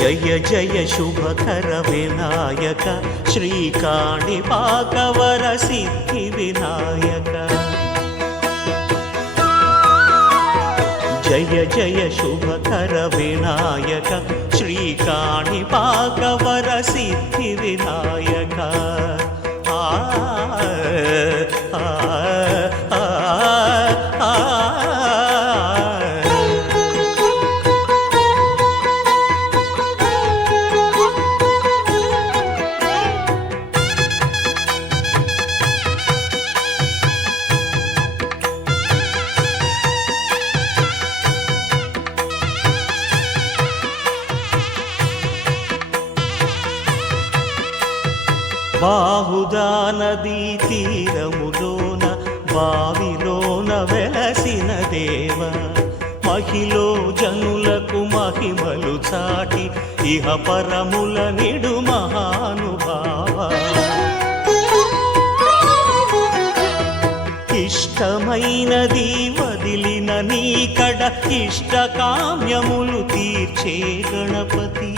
जय जय शुभकर विनायक श्रीकाणिपाकवर सिद्धि विनायक जय जय शुभकर विनायक श्रीकाणिपाकवर सिद्धि विनायक బాహుదా నదీ తీరములోన బావిలోన వెలసిన దేవ మహిలో జనులకు మహిమలు చాటి ఇహ పరముల నిడు మహానుభావ ఇష్టమైనది వదిలిన నీకడ ఇష్ట కామ్యములు తీర్చే గణపతి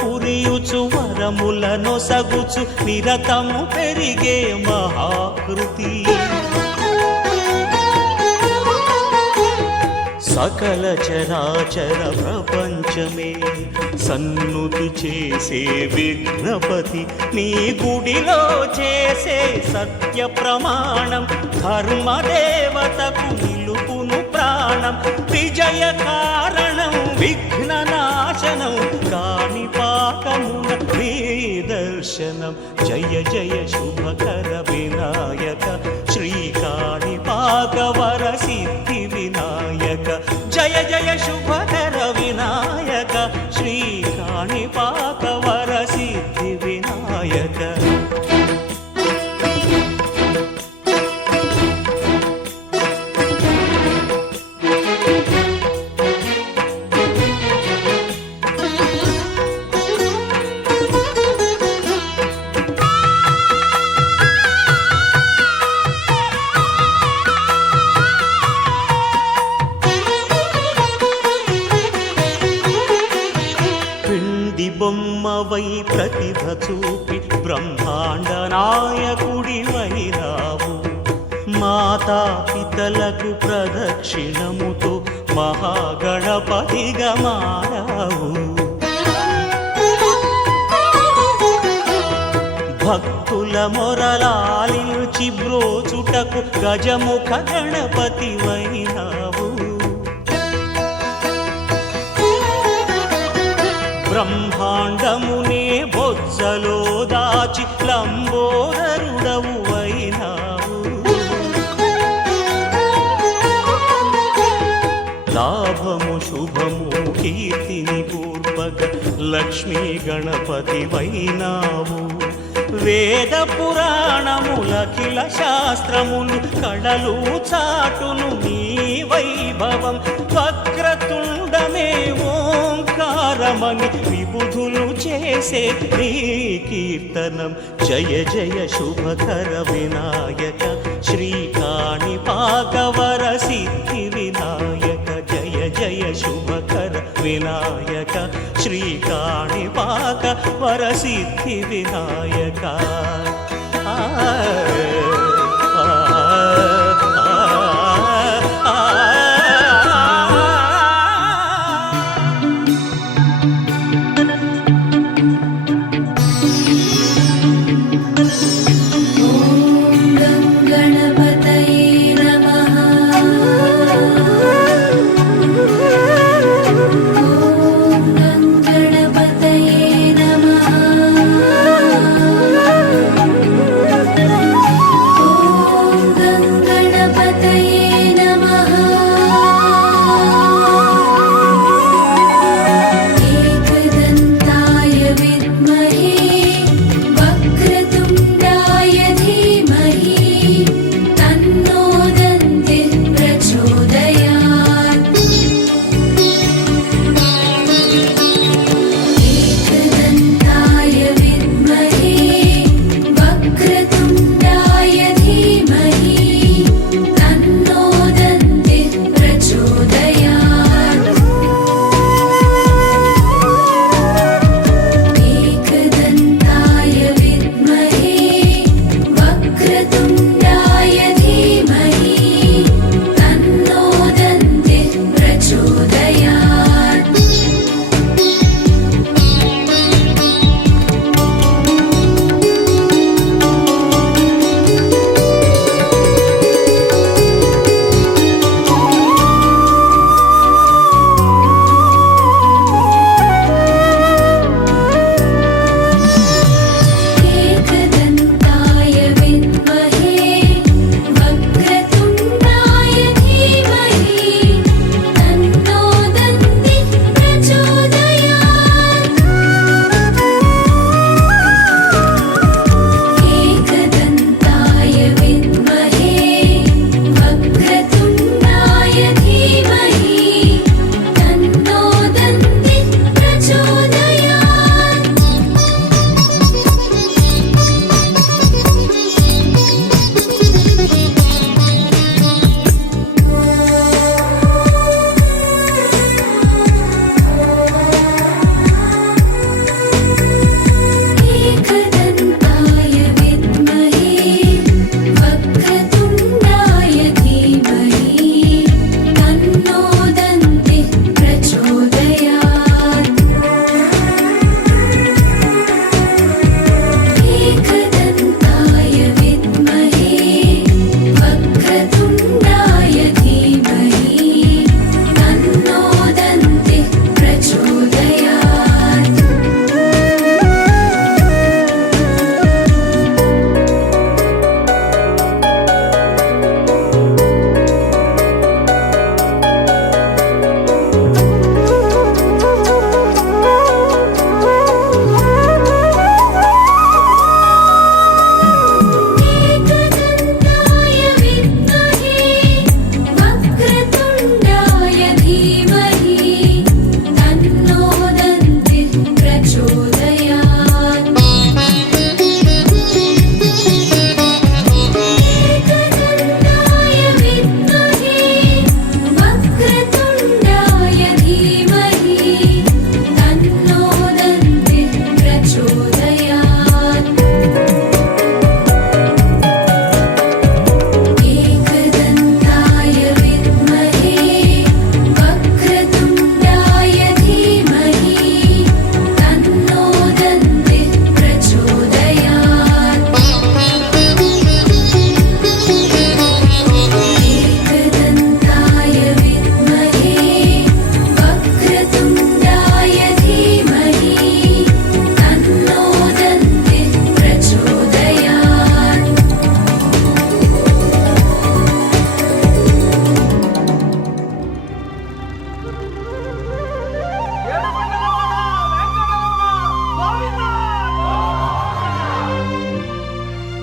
పురియుచు వరములను సగుచు నిరతము పెరిగే మహాకృతి సకల చరాచర ప్రపంచమే సన్నుతి చేసే విఘ్నపతి నీ గుడిలో చేసే సత్య ప్రమాణం ధర్మదేవతకు నిలుపును ప్రాణం విజయ కారణం విఘ్న నాశనం కాణిపా ప్రపంచం. జయ జయ శుభకర వినాయక శ్రీకాణిపాక వరసిద్ధి వినాయక. జయ జయ శుభకర వినాయక శ్రీకాణిపాక వరసిద్ధి వినాయక. బొమ్మవై ప్రతిభ చూపి బ్రహ్మాండ నాయకుడివైరావు. మాతాపితలకు ప్రదక్షిణముతో మహాగణపతిగా మారావు. భక్తుల మొరలాలించి బ్రోచుటకు గజముఖ గణపతివైనావు. బ్రహ్మాండమునే బొజ్జలో దాచి లంబోదరుడవు అయినావు. లాభము శుభము కీర్తిని పూర్వక లక్ష్మీ గణపతి వైనావు. వేద పురాణములఖిల శాస్త్రములు కళలు చాటును నీ వైభవం. వక్రతుండమే ఓంకారమని విబుధులు చేసే నీ కీర్తనం. జయ జయ శుభకర వినాయక శ్రీకాణిపాక వరసిద్ధి వినాయక. జయ జయ శుభకర వినాయక శ్రీకాణిపాక వరసిద్ధి వినాయక.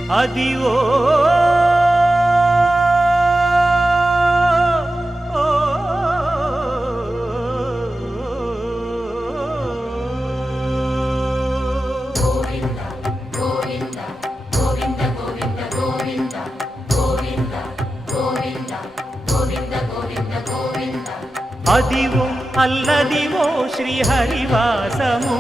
అదివో అదివో అల్లదివో శ్రీహరివాసము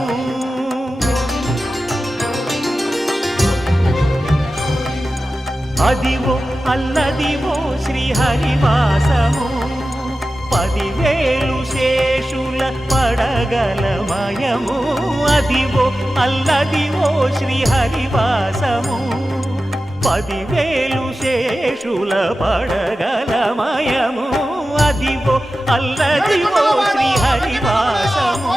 అదివో అల్లదివో శ్రీహరివాసము 10,000 శేషుల పడగలమయము అదివో అల్లదివో శ్రీహరివాసము 10,000 శేషుల పడగలమయము అదివో అల్లదివో శ్రీహరివాసము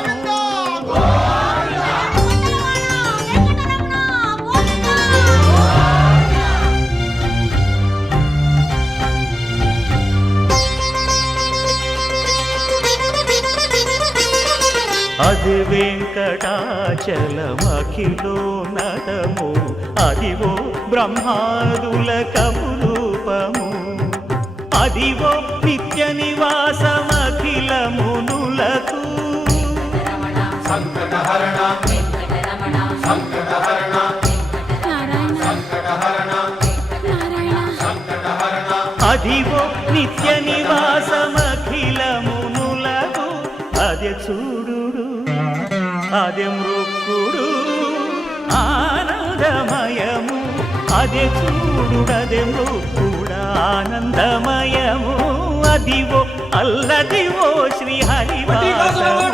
అది వెంకటాచలమఖిలోన్నతము అదివో బ్రహ్మాదుల కమురూపము అదివో నిత్య నివాసమఖిలమునులకు సంకటహరణ సంకటహరణ సంకటహరణ సంకటహరణ అదివో నిత్య నివాసమఖిలమునులకు అదే చూడు అదే మృక్కుడు ఆనందమయము అదే చూడుడదే మృక్కుడు ఆనందమయము అదివో అల్లదివో శ్రీహరివాసము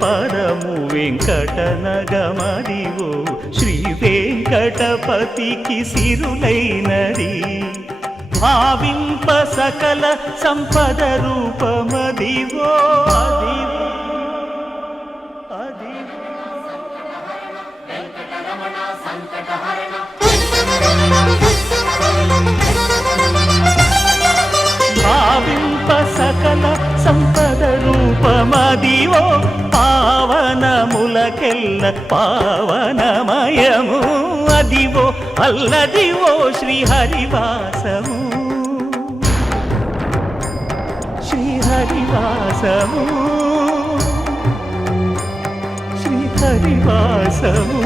పదము వెంకటనగమదివో శ్రీ వెంకటపతికి సిరులైనది భావింప సకల సంపద రూపమదివో భావింప సకల సంపద రూపమదివో పావనములకెల్ల పావనమయము అదివో అల్లదివో శ్రీహరివాసము శ్రీహరివాసము శ్రీహరివాసము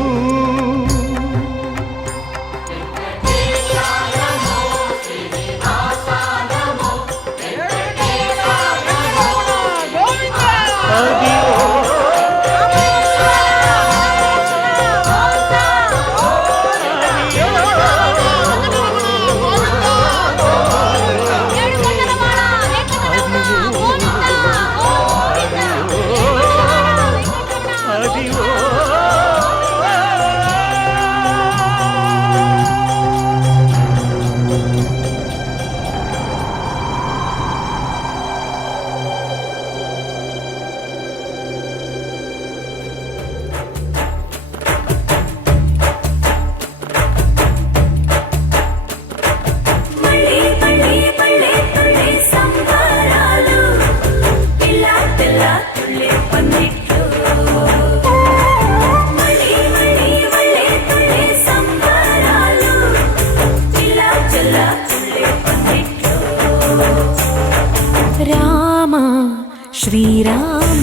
శ్రీరామ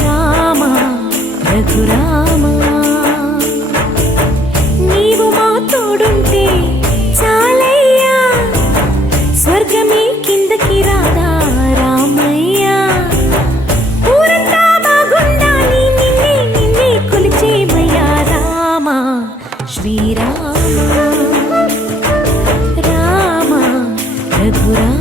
రామ రఘురామ నీవు మా తోడుంటే చాలయ్యా స్వర్గమే కిందకి రాదా రామయ్యా ఊరంతా బాగుండాలి నిన్నే నిన్నే కొలిచేమయ్యా రామ శ్రీరామ రామ రఘురామ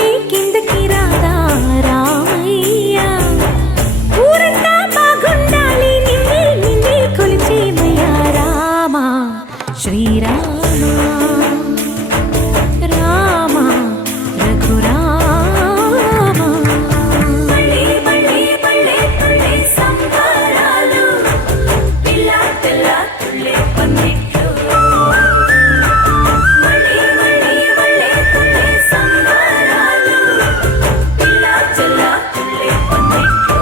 స్వర్గమే కిందకి రాదా రామయ్య ఊరంతా బాగుండాలి నిన్నే నిన్నే కొలిచేమయ్యా రామ శ్రీరామ రామ రఘురామ మళ్ళీ మళ్ళీ మళ్ళీ మళ్ళీ సంబరాలు పిల్ల పిల్ల తుళ్ళే పందిట్లు మళ్ళీ మళ్ళీ మళ్ళీ మళ్ళీ సంబరాలు పిల్ల పిల్ల తుళ్ళే పందిట్లు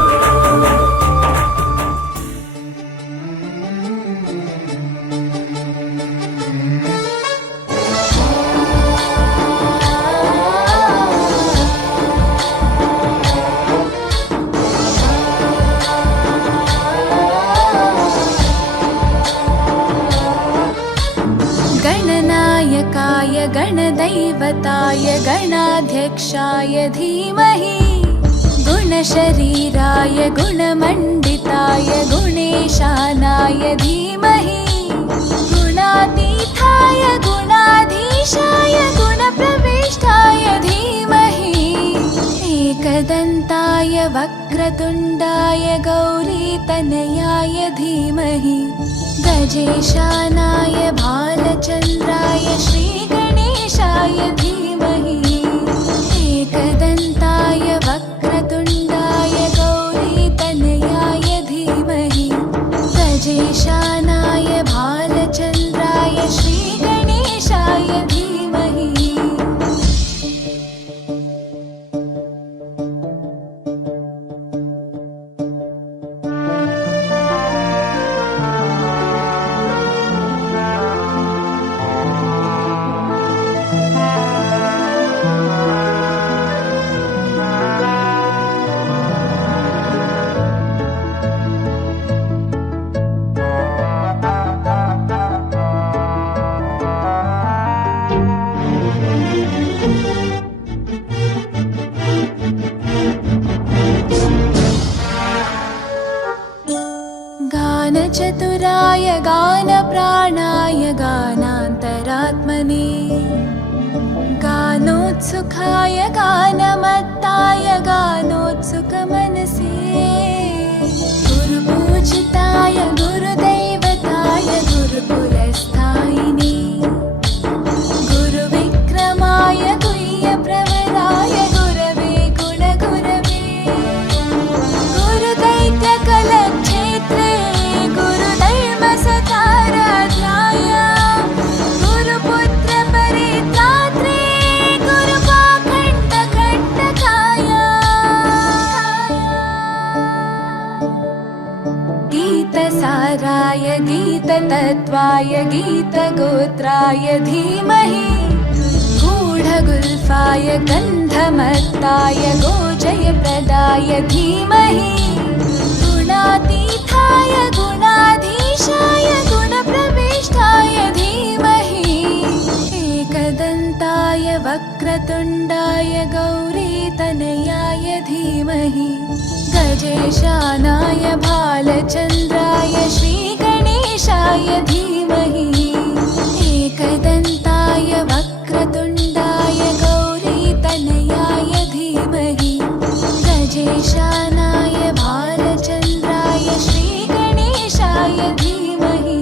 गणनायकाय गणदैवताय गणाध्यक्षाय धीमहि गुणशरीराय गुणमण्डिताय गुणेशानाय धीमहि गुणातीताय गुणाधीशाय गुणप्रविष्टाय धीमहि एकदन्ताय वक्रतुण्डाय गौरीतनयाय धीमहि गजेशानाय भालचन्द्राय श्रीगणेशाय धीमहि एकदन्ताय वक्रतुण्डाय गौरीतनयाय धीमहि गजेशानाय भालचन्द्राय श्रीगणेशाय धीमहि गानचतुराय गानप्राणाय गानान्तरात्मने गानोत्सुकाय गानमत्ताय गानोत्सुकमनसे गुरुपूजिताय गुरुदैवताय गुरुकुलस्थायिने गुरुविक्रमाय गुह्यप्रवराय गुरवे गुणगुरवे गुरुदैत्यकलक्षेत्रे गुरुधर्मसताराध्याय गुरुपुत्रपरित्रात्रे गुरुपाखण्डखण्डकाय गीतसाराय गीततत्त्वाय गीतगोत्राय धीमहि गूढगुल्फाय गन्धमत्ताय गोजयप्रदाय धीमहि गुणातीताय गुणाधीशाय गुणप्रविष्टाय धीमहि एकदन्ताय वक्रतुण्डाय गौरीतनयाय धीमहि गजेशानाय भालचन्द्राय श्रीगणेशाय धीमहि एकदन्ताय वक्रतुण्डाय गौरीतनयाय धीमहि गजेशानाय भालचन्द्राय श्रीगणेशाय धीमहि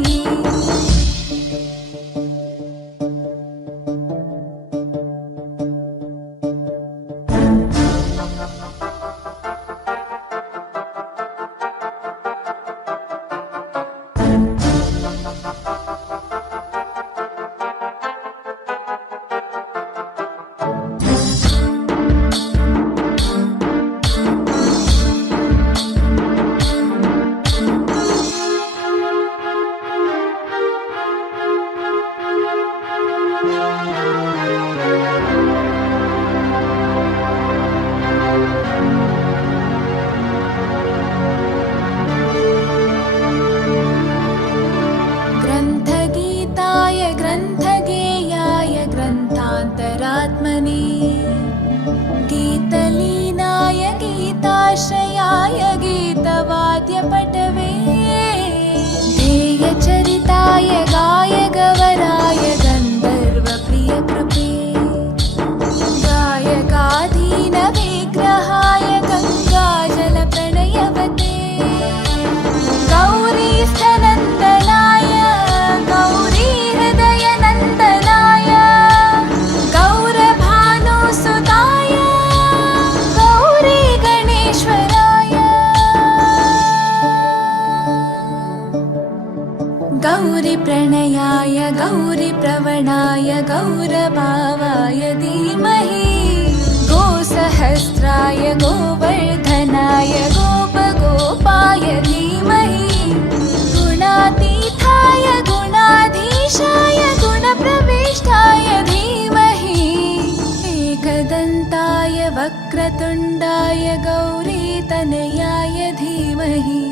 गौरिप्रवणाय गौरभावाय धीमहि गोसहस्राय गोवर्धनाय गोपगोपाय धीमहि गुणातीताय गुणाधीशाय गुणप्रविष्टाय धीमहि एकदन्ताय वक्रतुण्डाय गौरीतनयाय धीमहि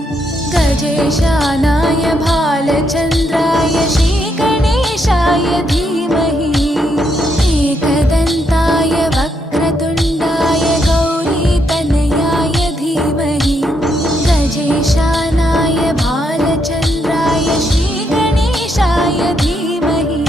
गजेशानाय भालचन्द्राय श्रीगणेशाय धीमहि एकदन्ताय वक्रतुण्डाय गौरीतनयाय धीमहि गजेशानाय भालचन्द्राय श्रीगणेशाय धीमहि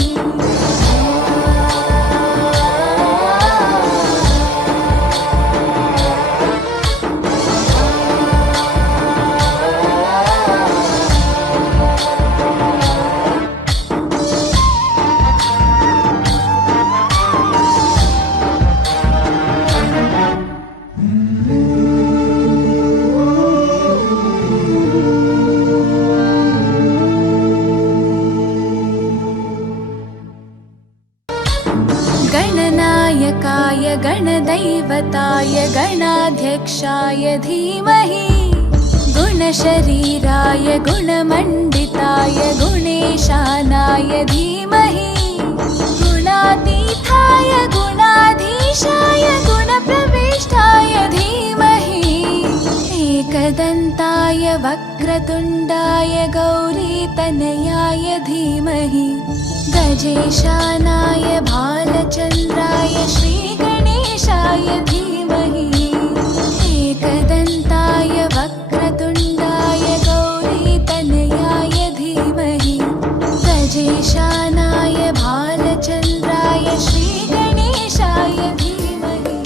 गणनायकाय गणदैवताय गणाध्यक्षाय धीमहि गुणशरीराय गुणमण्डिताय गुणेशानाय धीमहि गुणातीताय गुणाधीशाय गुणप्रविष्टाय धीमहि एकदन्ताय वक्रतुण्डाय गौरीतनयाय धीमहि गजेशानाय भालचन्द्राय श्रीगणेशाय धीमहि एकदन्ताय वक्रतुण्डाय गौरीतनयाय धीमहि गजेशानाय भालचन्द्राय श्रीगणेशाय धीमहि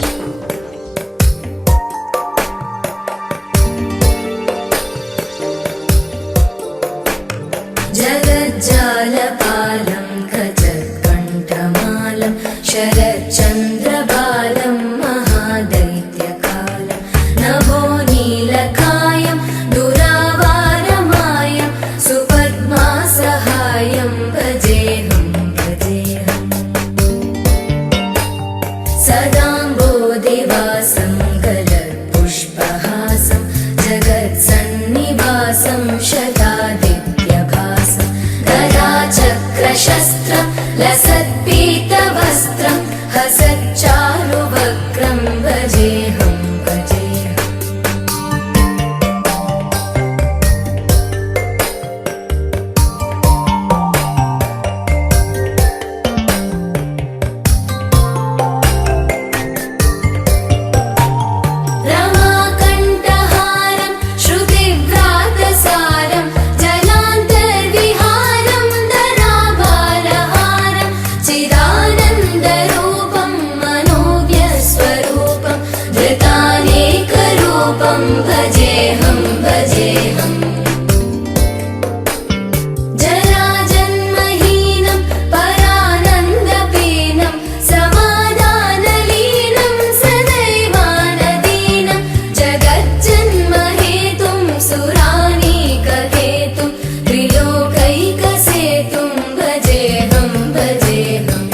जगज्जालपालं गजत्कण्ठमालं शरच्चन्द्रबालं महादैत्यकालं नभो नीलकायं दुरावारमायं सुपद्मासहायं भजेऽहं भजेऽहम् सदाम्बोधिवासं गलत्पुष्पहासं जगत्सन्निवासं शतादित्यभासं गदाचक्रशस्त्रं लसत्पीतवस्त्रं हसच्चारुवक्त्रं भजेऽहं भजेऽहम् रमाकण्ठहारं श्रुतिव्रातसारं जलान्तर्विहारं धराभारहारं चिदानन्दरूपं मनोव्यस्वरूपं धृतानेकरूपं भजेऽहं भजेऽहम् जराजन्महीनं परानन्दपीनं समाधानलीनं सदैवानदीनं जगज्जन्महेतुं सुरानीककेतुं त्रिलोकैकसेतुं भजेऽहं भजेऽहम्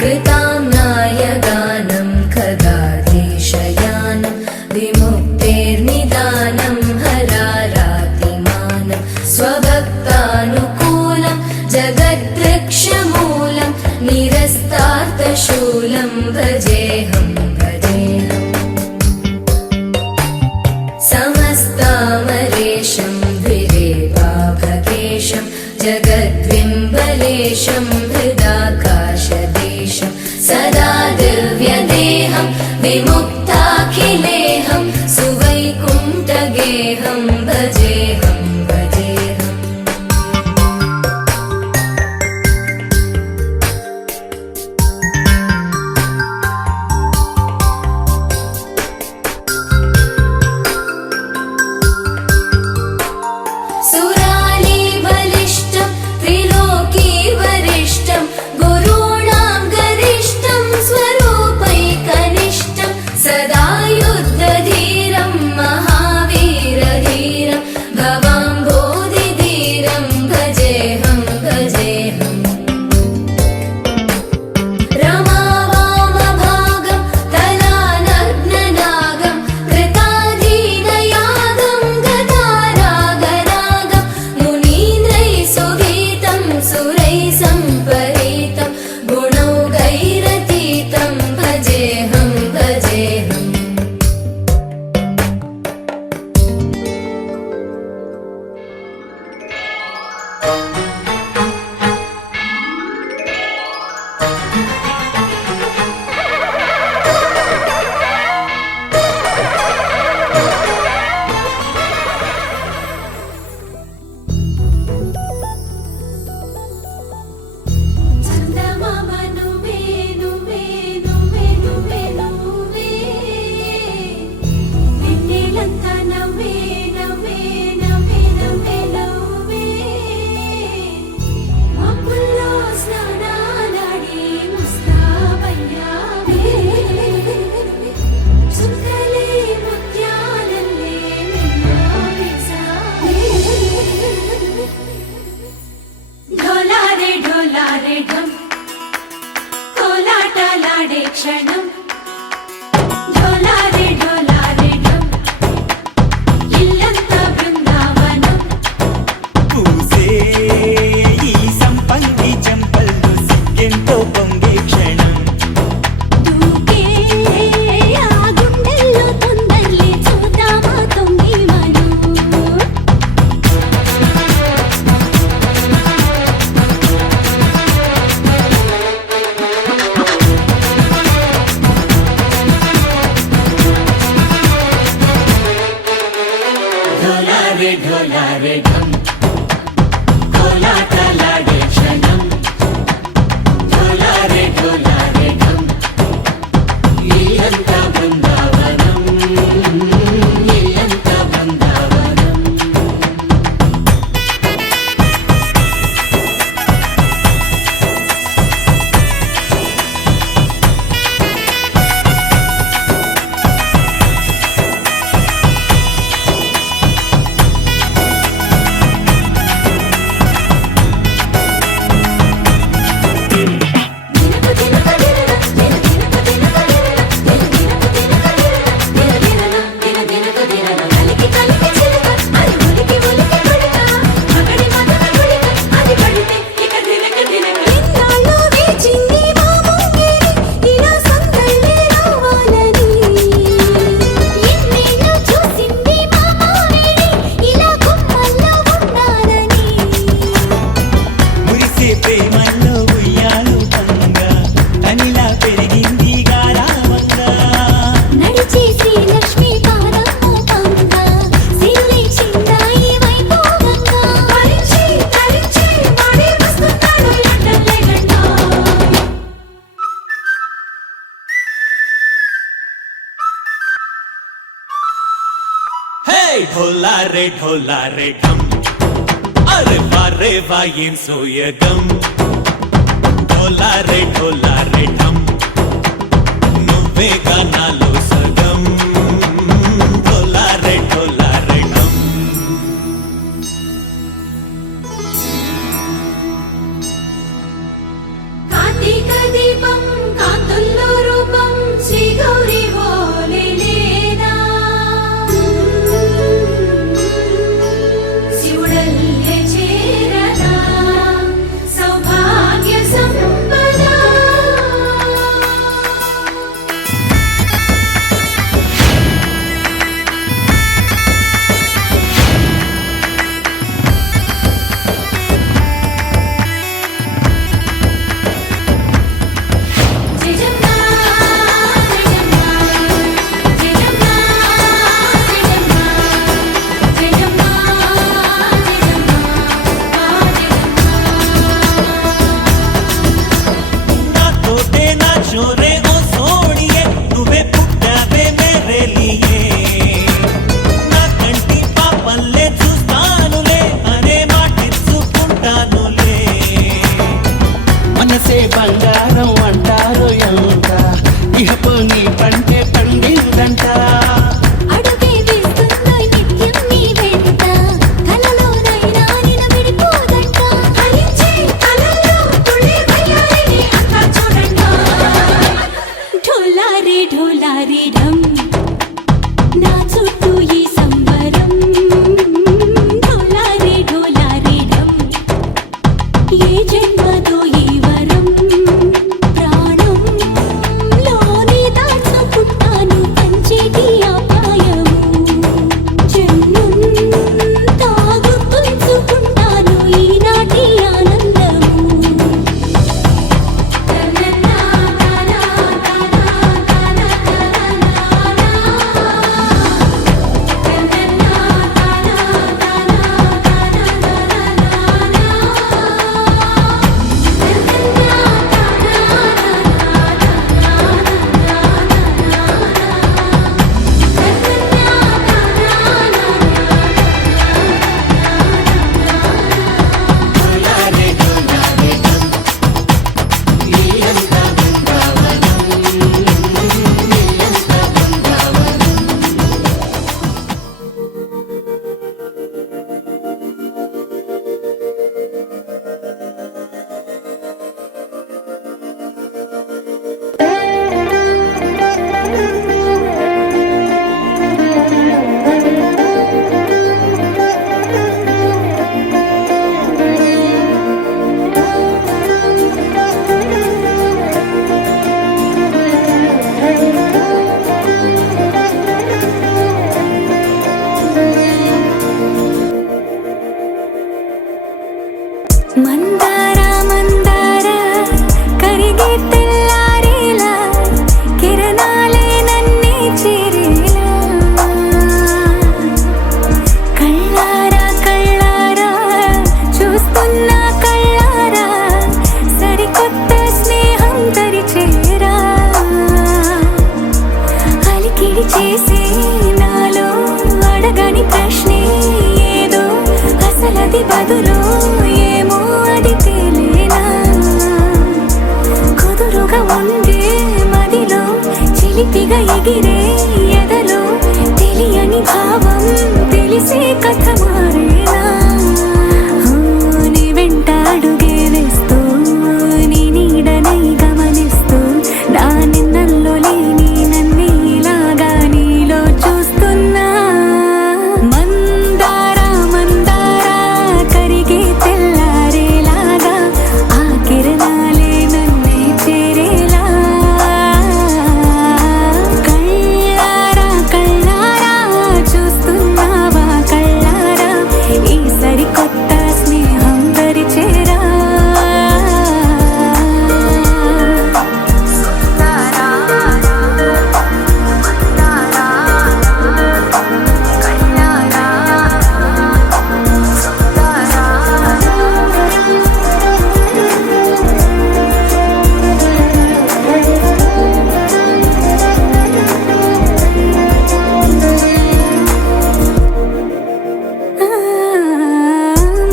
कृताम्नाय गानं खगाधीशयानं विमुक्तेर्निदानं हरारातिमानं स्वभक्तानुकूलं जगद्वृक्षमूलं निरस्तार्थशूलं भजेऽहं भजेऽहम् समस्तामरेशं द्विरेवाभकेशं जगद्विम्बलेशं हृदाकाशदेशं सदा दिव्यदेहं विमुक्ताखिलेहं सुवैकुण्ठगेहं भजेऽहं भजेऽहम् ఘం కోలాటలాడే క్షణం ఢోలారే ఢోలారే ఢం ఇల్లంతా బృందావనం పూసే ఈ సంపంగి చెంపల్లో సిగ్గెంతో పొంగే క్షణం దూకే ఆ గుండెల్లో తొందరలే చూద్దామా తొంగి మనం ఢోలారే ఢోలారే ఢం కోలాటలాడే క్షణం ఢోలారే ఢోలారే ఢం ఇల్లంతా బృందావనం ఇల్లంతా బృందావనం మురిసే ప్రేమల్లో ఉయ్యాలు పంగా తనిలా పెరిగింది గారావంగా నడిచేసి లక్ష్మీ పాదము పంగా సిరులై చిందాయి వైభోగంగా తరించి తరించి వాడే వస్తున్నాడు ఎండలే గంట హే ఢోలారే ఢోలారే ఢం అరే వారే వాయిన్ సోయగం ఢోలారే ఢోలారే ఢం నువ్వే గానాలో సగం ఢోలారే ఢోలారే ఢం కార్తీక దీపం కాంతుల్లో రూపం శ్రీ గౌరీ ఓలేనా శివుడల్లే చేరదా సౌభాగ్య సంపద మందార మందార కరిగే తెల్లారేలా కిరణాలే నన్నే చేరేలా కళ్ళారా కళ్ళారా చూస్తున్నా కళ్ళారా సరికొత్త స్నేహం తరిచేరా అలికిడి చేసే నాలో అడగని ప్రశ్నే ఏదో అసలది బదులు ఏమో అది తేలేనా కుదురుగా ఉండే మదిలో చిలిపిగా ఎగిరే ఎదలో తెలియని భావం తెలిసే కథ మారేనా నీ వెంట అడుగే వేస్తూ నీ నీడనై గమనిస్తూ నా నిన్నల్లో లేని నన్నే ఇలాగా నీలో చూస్తున్నా మందార మందార కరిగే తెల్లారేలాగా ఆ కిరణాలే నన్నే చేరేలా కళ్ళారా కళ్ళారా చూస్తున్నావా కళ్ళారా ఈ సరికొత్త స్నేహం పరిచేరా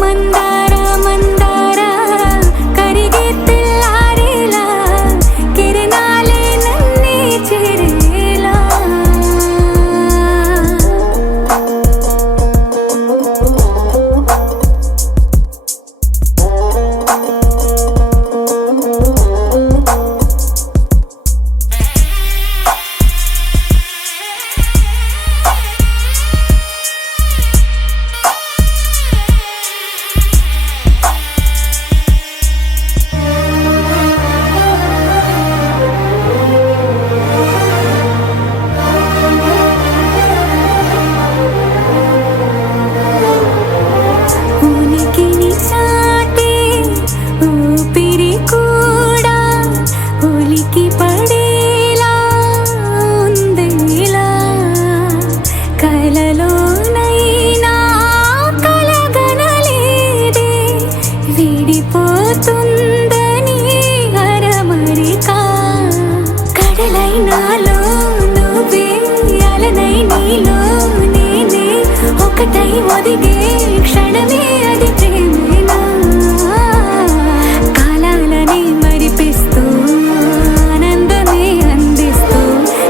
మందార మందార కరిగే తెల్లారేలా కిరణాలే నన్నే చేరేలా ఉనికిని చాటే ఊపిరి కూడా ఉలికి పడేలా ఉందేలా కలలోనైనా కలగనలేదే విడిపోతుందని అరమరిక కడలైనాలో నువ్వే అలనై నీలో నేనే ఒకటై ఒదిగే క్షణమే అది ప్రేమేనా కాలాలని మరిపిస్తూ ఆనందమే అందిస్తూ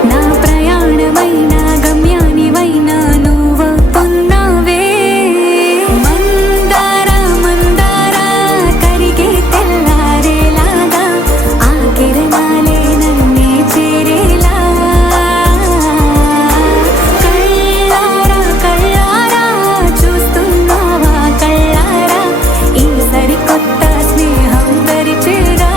నా ప్రయాణమైన గమ్యానివైనా నువ్వవుతున్నావే మందార మందార కరిగే తెల్లారేలాగా ఆ కిరణాలే నన్నే చేరేలా కళ్ళారా కళ్ళారా చూస్తున్నావా కళ్ళారా ఈ సరికొత్త స్నేహం పరిచేరా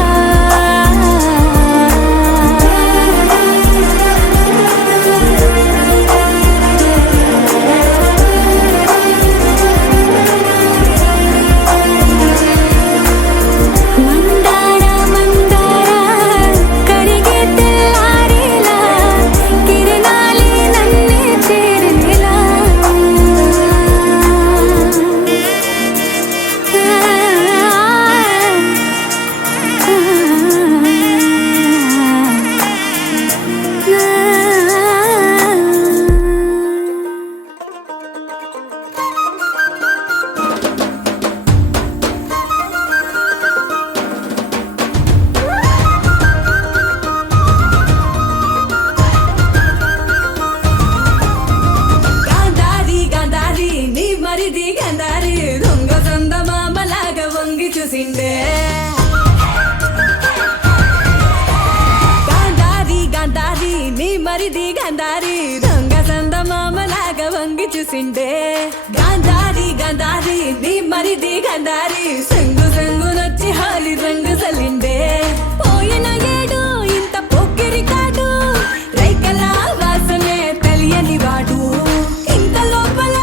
మందార మందార కరిగే తెల్లారేలా కిరణాలే నన్నే చేరేలా గాంధారి గాంధారి నీ మరిది గాంధారి దొంగ చందమామలాగా వంగి చూసిండే గాంధారి గాంధారి నీ మరిది గాంధారి దొంగ చందమామలాగా వంగి చూసిండే గాంధారి గాంధారి నీ మరిది గాంధారి సంగు సంగు నచ్చి హాలి రంగు సలిండే పోయిన ఏడు ఇంత పొక్కిరి కాడు రైకల వాసనే తెలియని వాడు ఇంత లోపల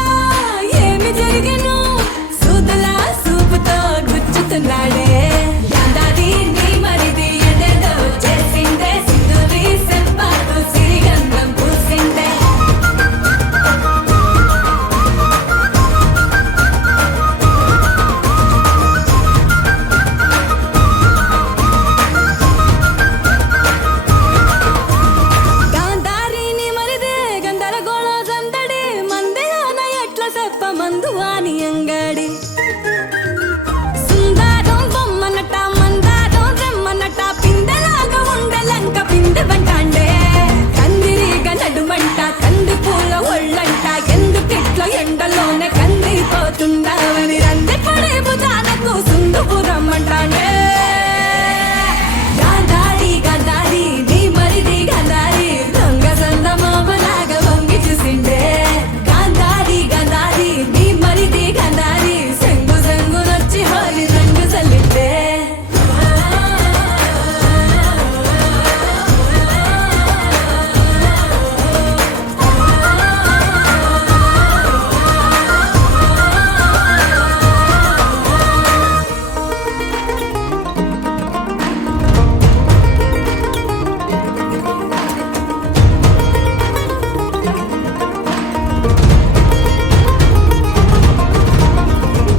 ఏమి జరిగను సూదులా సూపుతో గుచ్చుతున్నా రమ్మంటానే గాంధారి గాంధారి నీ మరిది గాంధారి దొంగ సందమామలాగా వంగి చూసిండే గాంధారి గాంధారి నీ మరిది గాంధారి సెంగు సెంగునొచ్చి హోలీ రంగు చల్లిండే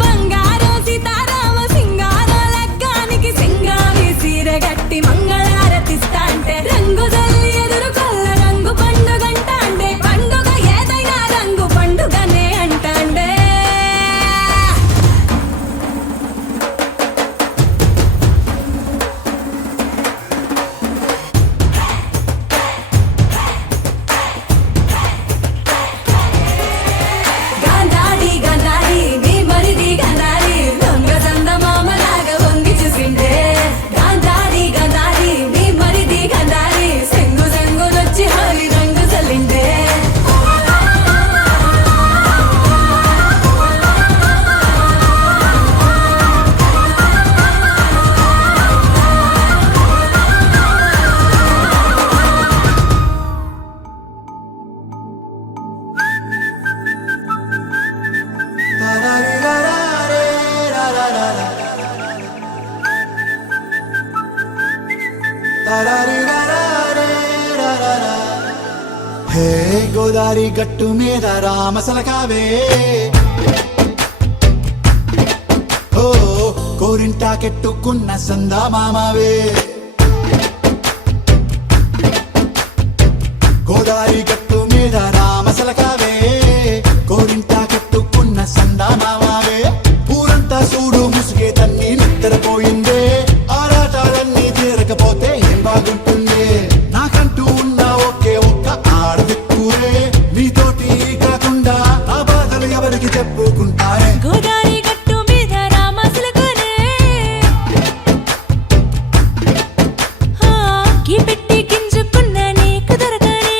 బంగారం సీతారామ సింగారం లగ్గానికి సింగావి సీరగట్టి మంగళారతిస్తా అంటే రంగు జల్లి ఎదురు కొల్ల రంగు పండుగంట అంటే పండుగ ఏదైనా రంగు పండుగనే అంటాండే గాంధారి గాంధారి నీ మరిది గాంధారి దొంగ సందమామలాగా వంగి చూసిండే గాంధారి గాంధారి నీ మరిది గాంధారి సెంగు సెంగునొచ్చి హోలీ రంగు చల్లిండే హే గోదారి గట్టు మీద రామసలకావే ఓ కోరింటా కెట్టుకున్న సందా మామావే గోదారి గట్టు మీద రామసలకావే కోరింటా కెట్టుకున్న సందా మామావే ఊరంతా చూడు ముసుగే తన్ని నిద్రపోయిందే ఆరాటాలన్నీ తీరకపోతే ఏం బాగుంటుంది నాకంటూ ఉన్న ఒకే ఒక్క ఆడదిక్కురే నీతోటి కాకుండా ఆ బాధలు ఎవరికి చెప్పుకుంటారే గోదారి గట్టు మీద రామసులకునే కీ పెట్టి గింజుకున్న నీకు దొరకనే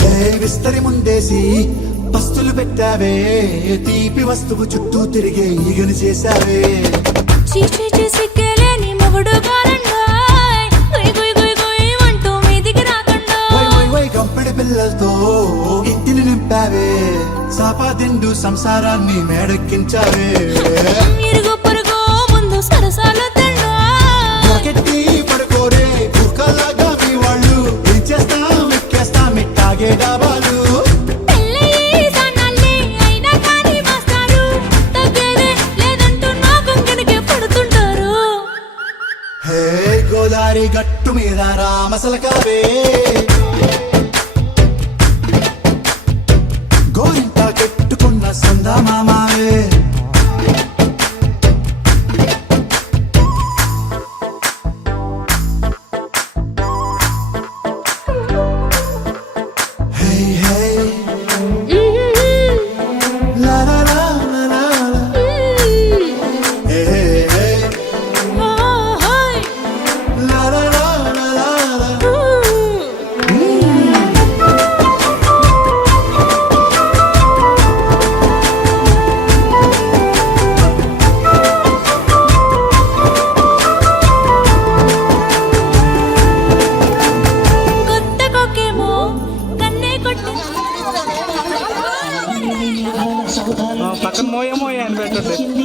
హే విస్తరి ముందేసి పస్తులు పెట్టావే తీపి వస్తువు చుట్టూ తిరిగే ఈగను చేశావే చీచి చేసి కేలేని మొగుడు కారండాయ్ గుయ్ గుయ్ గుయ్ గుయ్ అంటూ మీదికి రాకుండా వై వై వై కంపెడి పిల్లలతో ఇంటిని నింపావే సాపాదిండు సంసారాన్ని మేడెక్కించావే ఇరుగు పొరుగు ముందు సరసాలు తిన్నా పొరకెట్టి పడుకోరే కుక్కలాగా మీ వాళ్ళు ఏం చేస్తాం ఎక్కేస్తాం ఇట్టాగే డాబాలు పెళ్ళయి సన్నాళ్ళే అయినా కానీ మాస్తారు తగ్గేదే లేదంటూ నా కొంగనికే పడుతుంటారు హే గోదారి గట్టు మీద రామసలకావే గోరింటా కెట్టుకున్న సందా మామావే హే హే లా లా లా లా లా లా. హే హే హే లా లా లా లా లా లా. కొత్త కొక్కేమో కన్నే కొట్టి పక్కన మోయ మోయ అని పెట్టండి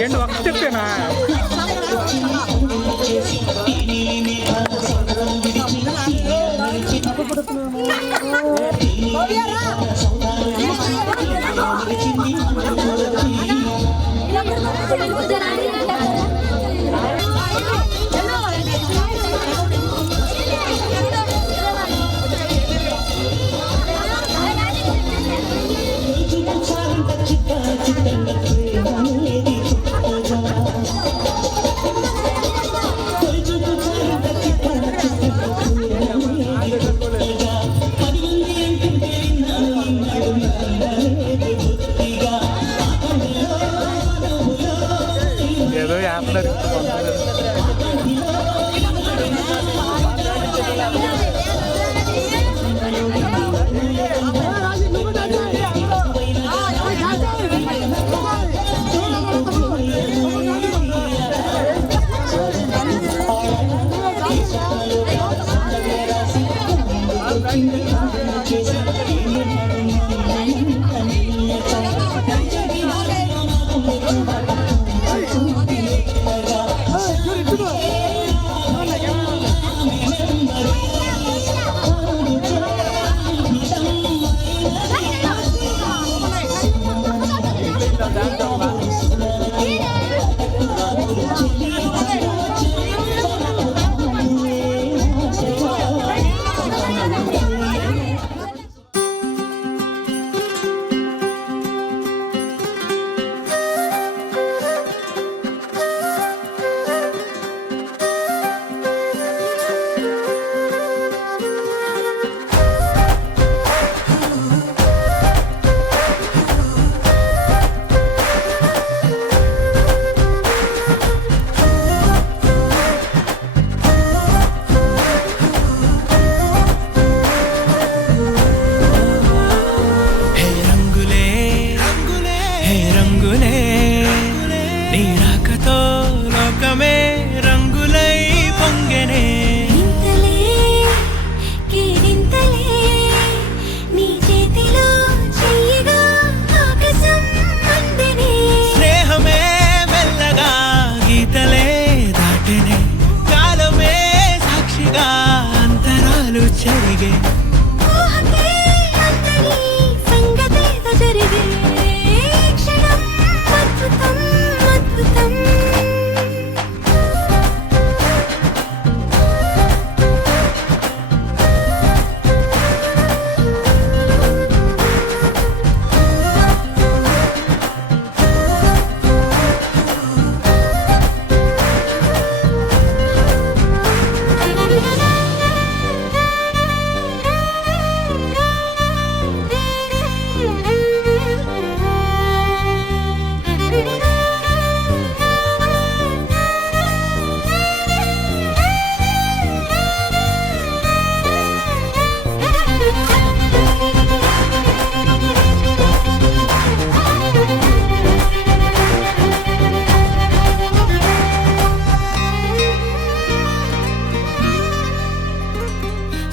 ఏంటి ఒక చెప్పేనా Bobby, అందరు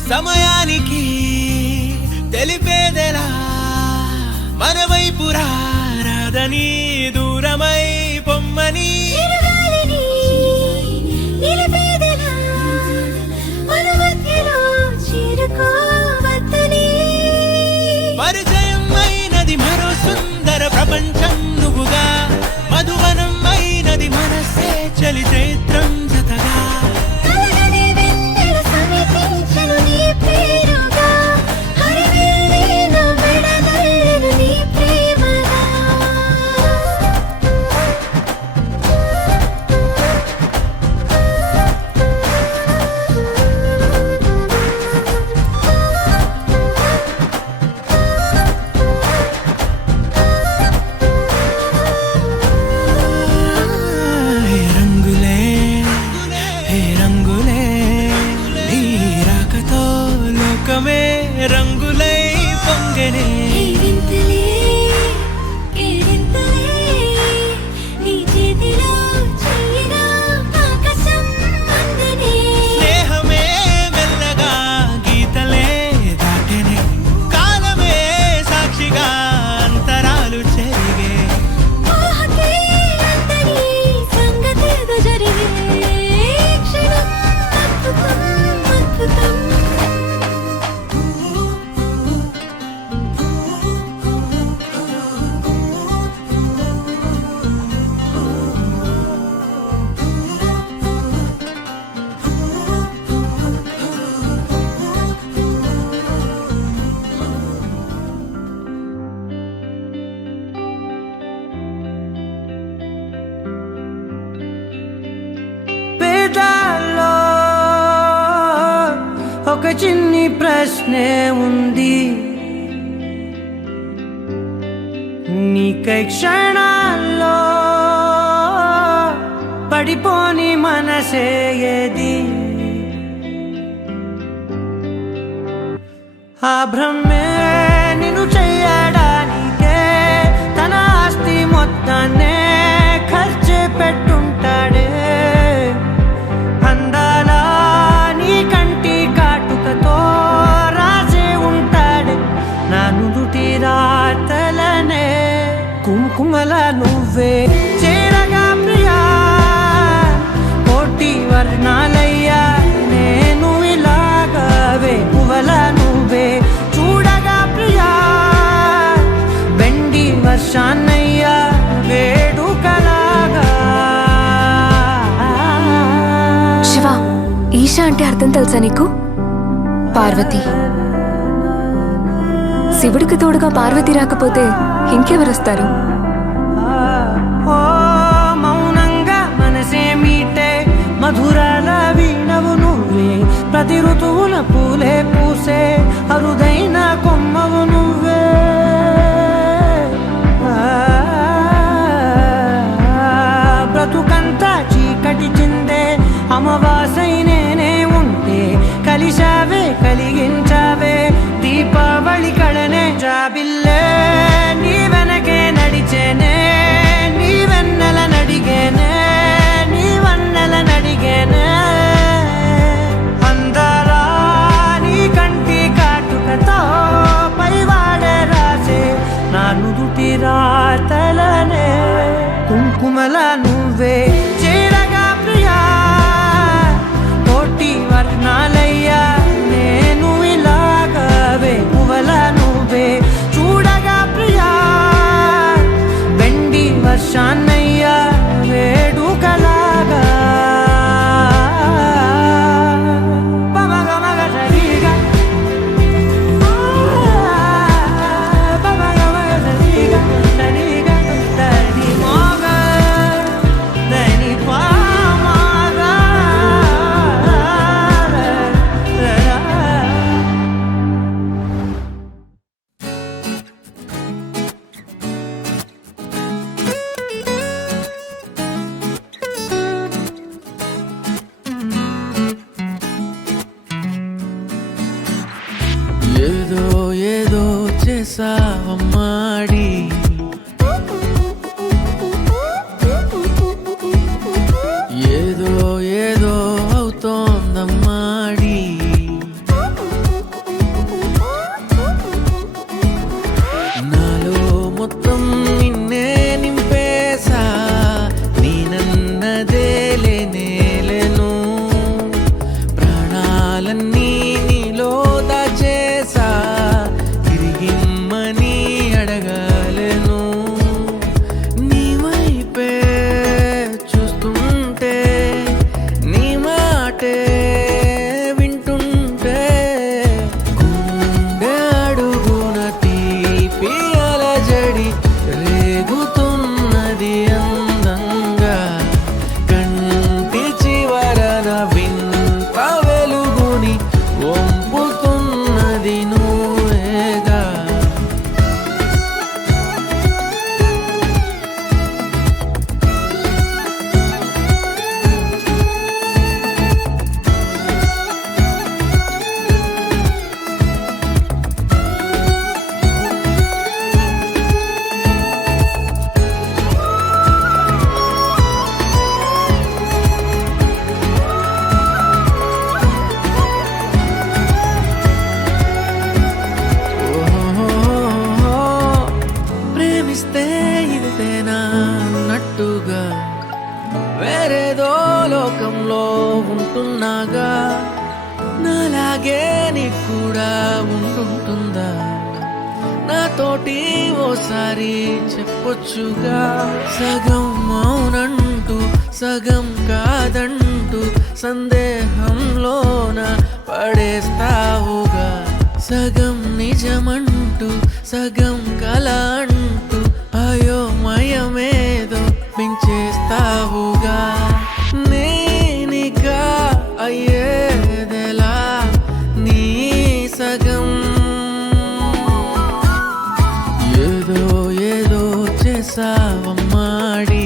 సమయానికి తెలిపేదెలా మన వైపు రాదని దూరమై పొమ్మని పరిచయం అయినది మరో సుందర ప్రపంచం నువ్వుగా మధువనం అయినది మనసే చలి చైత్రం జతగా రంగులై పొంగనే స్నేహమే మెల్లగా గీతలే దాటెనే కాలమే సాక్షిగా అంతరాలు చెరిగే ఒక చిన్ని ప్రశ్నే ఉంది నీకై క్షణాల్లో పడిపోని మనసే ఏది ఆ బ్రహ్మే నిన్ను చెయ్యడానికే తన ఆస్తి మొత్తాన్నే ఖర్చు పెట్టుంటాడే అందాల నీ కంటి కాటుకతో రాసే ఉంటాడే నా నుదుటి రాతలనే కుంకుమల నువ్వే చేరగా ప్రియా కోటి వర్ణాలయ్యా నేను ఇలాగవే పువ్వల నువ్వే చూడగా ప్రియా బెండి వర్షాన్నయ్యా వేడుకలాగా శివ ఈశా అంటే అర్థం తెలుసా నీకు? పార్వతి. శివుడికి తోడుగా పార్వతి రాకపోతే ఇంకెవరొస్తారు? మౌనంగా మనసే మీటే మధురాల వీణవు నువ్వే ప్రతి ఋతువుల పూలే పూసే అరుదైన కొమ్మవు నువ్వే బ్రతుకంతా చీకటి చిందే అమావాసై నేనే ఉంటే కలిశావే కలిగించావే దీపావళి కళనే జాబిల్లే నీ వెనకే నడిచేనే నీ వెన్నెల నడిగేనే నీ వన్నెల నడిగేనే అందాలా నీ కంటి కాటుకతో పైవాడే రాసే నా నుదుటి రాతలనే కుంకుమల నువ్వే చేరగా ప్రియా కోటి వర్ణాలయ్యా నేను ఇలాగవే పువ్వల నువ్వే చూడగా ప్రియా బెండి వర్షాన్నయ్యా వేడుకలాగా పమగమగ సరిగా పమగమగ సరిగా సరిగా దని మోగ దని పామగ ఏదో ఏదో చేసావమ్మాడి ఏదో ఏదో అవుతోందమ్మాడి నాలో మొత్తం నిన్నే నింపేసా నేనన్నదే లేనేలేను ప్రాణాలన్నీ నీలో దాచేసా తిరిగిమ్మని అడగాలను నీ వైపే చూస్తుంటే నీ మాటే వింటుంటే గుండె అడుగున తీపి అలజడి రేగుతున్నది అందంగా కంటి చివరన వింత వెలుగుని వంపుతున్నది నువ్వేగా ప్రేమిస్తే ఇంతేనా అన్నట్టుగా వేరేదో లోకంలో ఉంటున్నాగా నాలాగే నీకు కూడా ఉంటుందా నాతోటి ఓసారి చెప్పొచ్చుగా సగం మౌనంటూ సగం కాదంటూ సందేహంలోన పడేస్తావుగా సగం నిజమంటూ సగం కల అంటూ అయోమయమేదో పెంచేస్తావుగా నేనిక అయ్యేదెలా నీ సగం ఏదో ఏదో చేసావమ్మాడి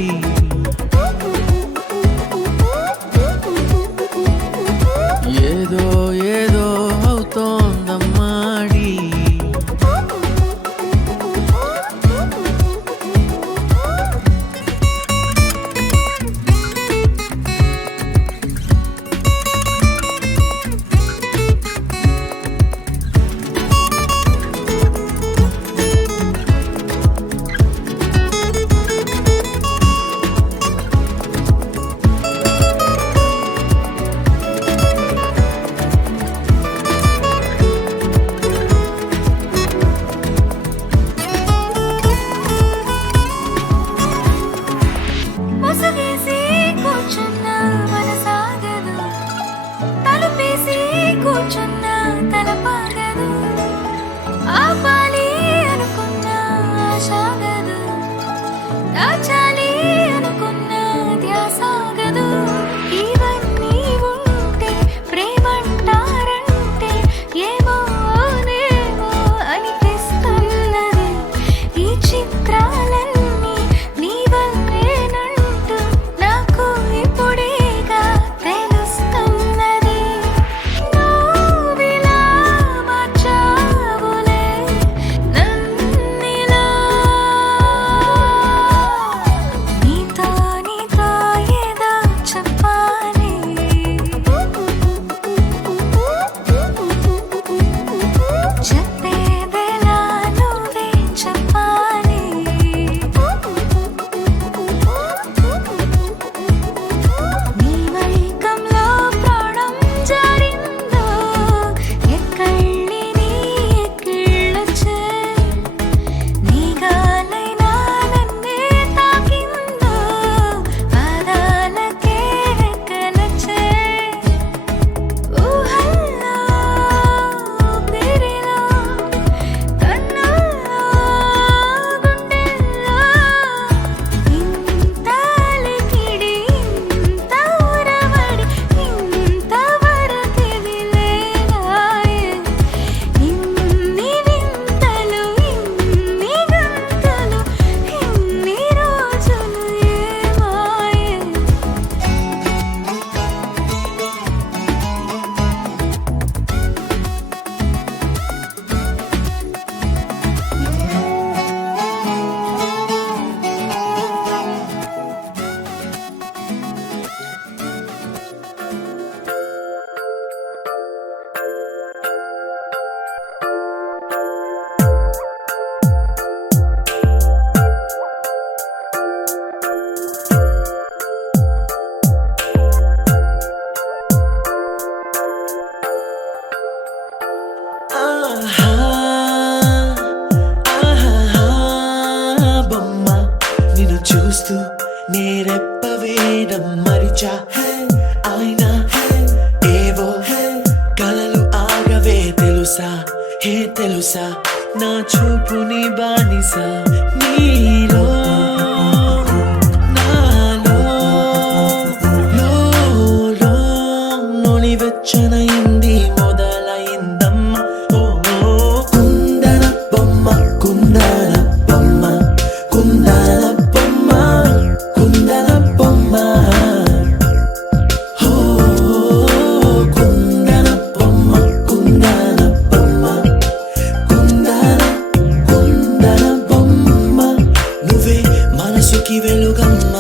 చూస్తూ నేరెప్ప వేయడం మరిచా ఆయన ఏవో కలలు ఆగవే తెలుసా హే తెలుసా నా చూపుని బానిసా నీలో నాలో లోలో నొలి వెచ్చనైంది మొదలైందమ్మ ఓ కుందన బొమ్మ కుందన బొమ్మ కుందన బొమ్మ కుందన బొమ్మ ఓ కుందన బొమ్మ కుందన బొమ్మ కుందన కుందన బొమ్మ నువ్వే మనసుకి వెలుగమ్మ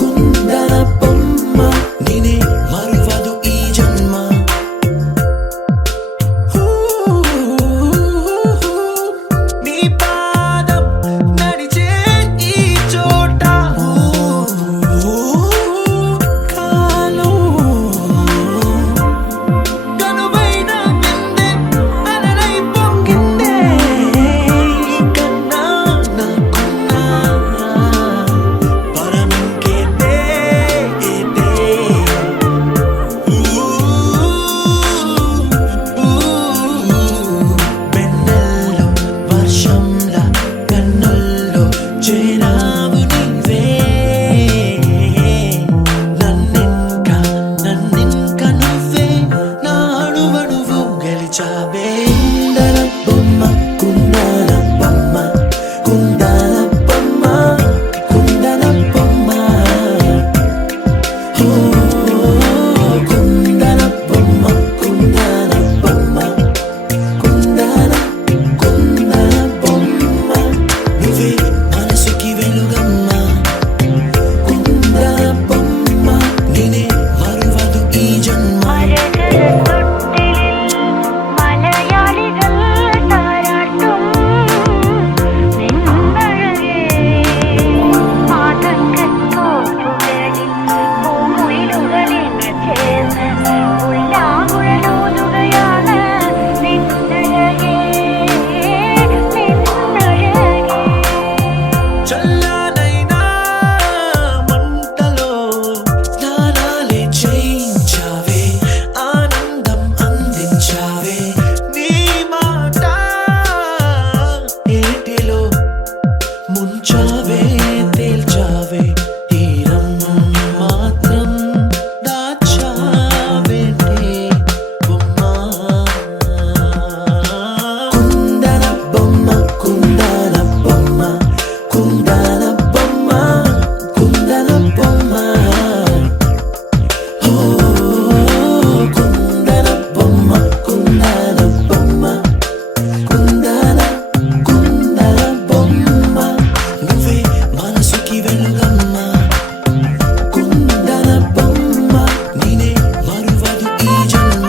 కుందన బొమ్మ నేనే మరువదు ఈ జన్మ నీ పాదం నడిచే ఈ చోట కాలం కనువైన విందే అలలై పొంగిందే కన్నా నాకున్నా పరమింకేదే వెన్నెల్లో వర్షంలా కన్నుల్లో చేరావు నీవే నన్నింకా నువ్వే నా అణువణువు గెలిచావే కుందన బొమ్మ కుందన బొమ్మ కుందన బొమ్మ కుందన బొమ్మ ఓ కుందన బొమ్మ కుందన బొమ్మ కుందన బొమ్మ నువ్వే మనసుకి వెలుగమ్మ కుందన బొమ్మ నేనే మరువదు ఈ జన్మ చల్లనైనా మంటలో స్నానాలే చేయించావే ఆనందం అందించావే నీ మాట ఏటిలో ముంచావే తేల్చావే తీరం మాత్రం దాచావేంటే బొమ్మ కుందన బొమ్మ కుందన బొమ్మ కుందన బొమ్మ కుందన బొమ్మ ఓ కుందన బొమ్మ కుందన బొమ్మ కుందన బొమ్మ నువ్వే మనసుకి వెలుగమ్మ కుందన బొమ్మ నేనే మరువదు ఈ జన్మ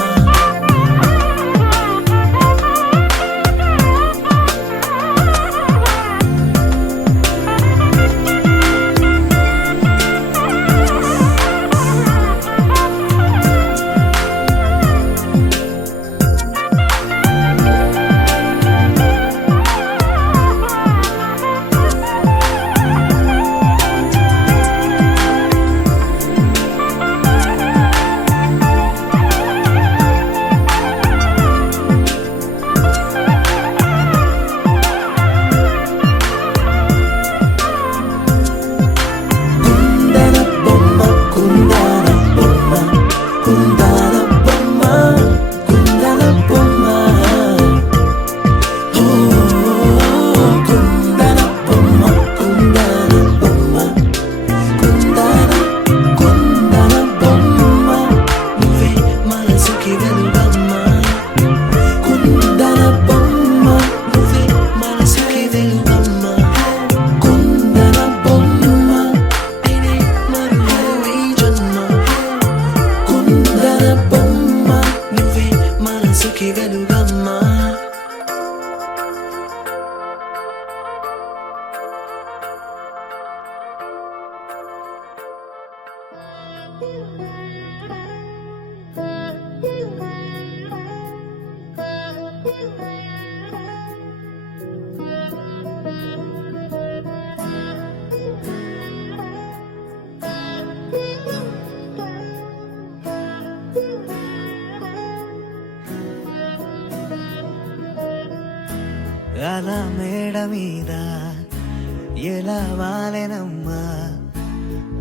కుందన బొమ్మ కుందన బొమ్మ కుందన బొమ్మ కుందన బొమ్మ ఓ కుందన బొమ్మ కుందన బొమ్మ కుందన బొమ్మ నువ్వే మనసుకి వెలుగమ్మ కుందన బొమ్మ నువ్వే మనసుకి వెలుగమ్మ కుందన బొమ్మ నేనే మరువదు ఈ జన్మ కుందన బొమ్మ నువ్వే మనసుకి వెలుగమ్మ అలా మేడ మీద ఎలా వాలెనమ్మా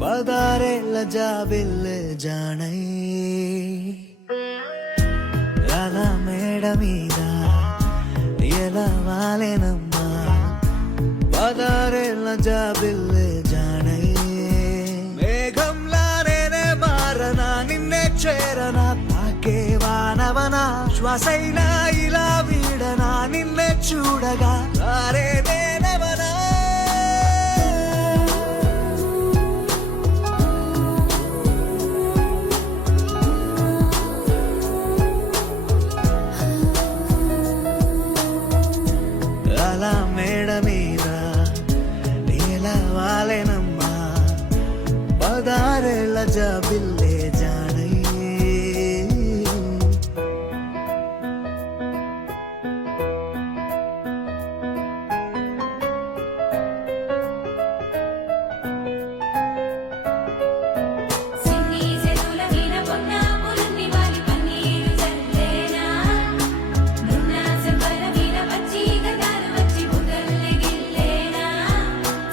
పదారేళ్ళ జాబిల్లె జానై అలా మేడ మీద ఎలా వాలెనమ్మా పదారేళ్ళ జాబిల్లె జానై మేఘంలానే మారనా నిన్నే చేరనా తాకే వానవనా శ్వాసైనా ఇలా వీడనా నిన్నే చూడగా తారేదేనవనా అలా మేడ మీద ఎలా వాలెనమ్మా పదారేళ్ళ జాబిల్లే జానై సిన్ని సెదుల వీణ పొన్న పురున్ని వాలి పన్నీరు చల్లేనా నున్న సెంబల వీణ పచ్చి గతాలు వచ్చి బుదల్లె గిల్లేనా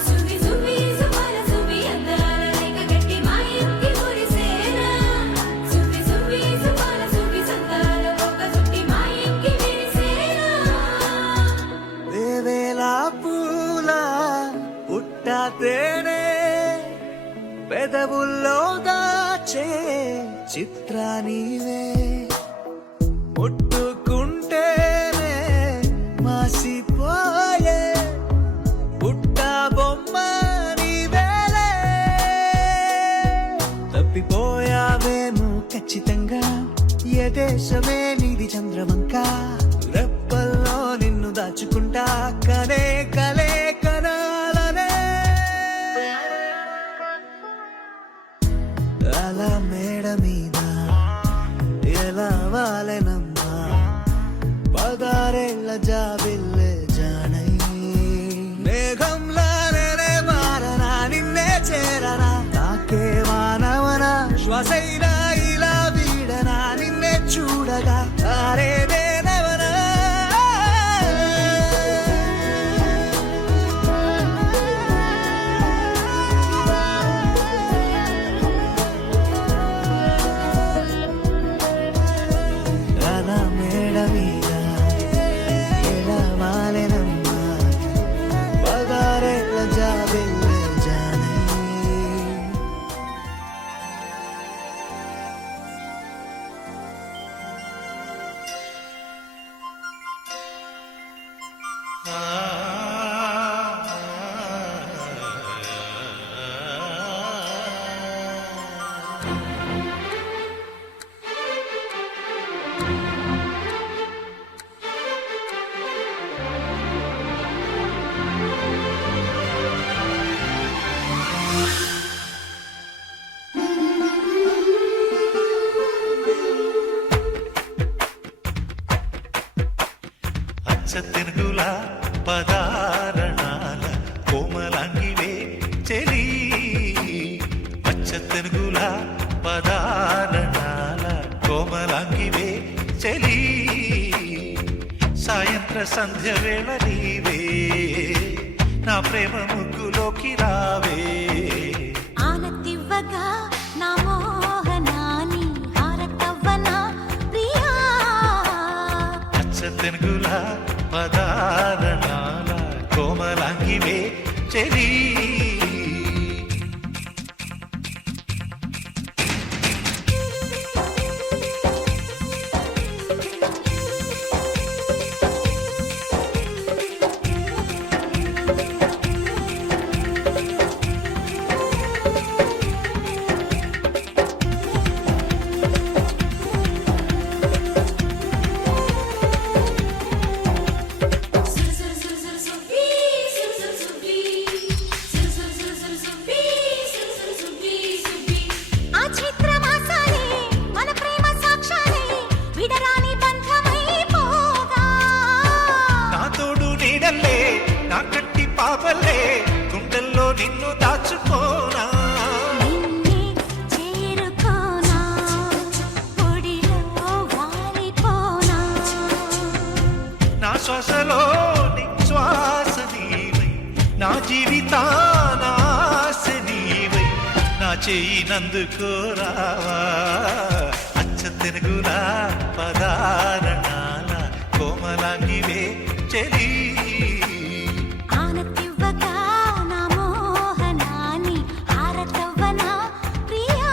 సువి సువి సుమల సువి అందాల రేఖ గట్టి మా ఇంటి మురిసేనా సువి సువి సుమల సువి సంతాల ఒక చుట్టి మా ఇంటి విరిసేనా దేవేలా పూల పుట్టాతేనే పెదవుల్లో దాచే చిత్ర నీవే ముట్టుకుంటేనే మాసిపోయే పుట్ట బొమ్మ నీవేలే తప్పిపోయావేమో ఖచ్చితంగా ఏ దేశమే నీది చంద్రవంక రెప్పల్లో నిన్ను దాచుకుంటా కనే కలే కనాలనే అలా మేడ మీద ఎలా వాలెనమ్మా పదారేళ్ళ జాబిల్లె జానై మేఘంలానే మారనా నిన్నే చేరనా తాకే వానవనా శ్వాసైనా ఇలా వీడనా నిన్నే చూడగా తారేదేనవనా అలా మేడ మీద ఎలా వాలెనమ్మా పదారేళ్ళ జాబిల్లె జానై అచ్చ తెనుగుల పదారణాల కోమలాంగివే చెలి అచ్చ తెనుగుల పదారణాల కోమలాంగివే చెలి సాయంత్ర సంధ్య వేళ నీవే నా ప్రేమ ముగ్గులోకి రావే ఆనతివ్వగా నా మోహనాని హారతవ్వనా ప్రియా అచ్చ తెనుగుల పదారణాల కోమలాంగివే చెలి ఆ చైత్రమాసాలే మన ప్రేమ సాక్ష్యాలే విడరాని బంధమైపోగా నా తోడు నీడల్లే నా కట్టి పాపల్లే గుండెల్లో నిన్ను దాచుకోనా నిన్నే చేరుకోనా ఒడిలో వాలిపోనా నా శ్వాసలో నీ చెయ్యినందుకోరావా అచ్చ తెలుగులా పదారణాల కోమలాంగివే చెలి ఆనతివ్వగా నా మోహనాన్ని ఆరతవ్వనా ప్రియా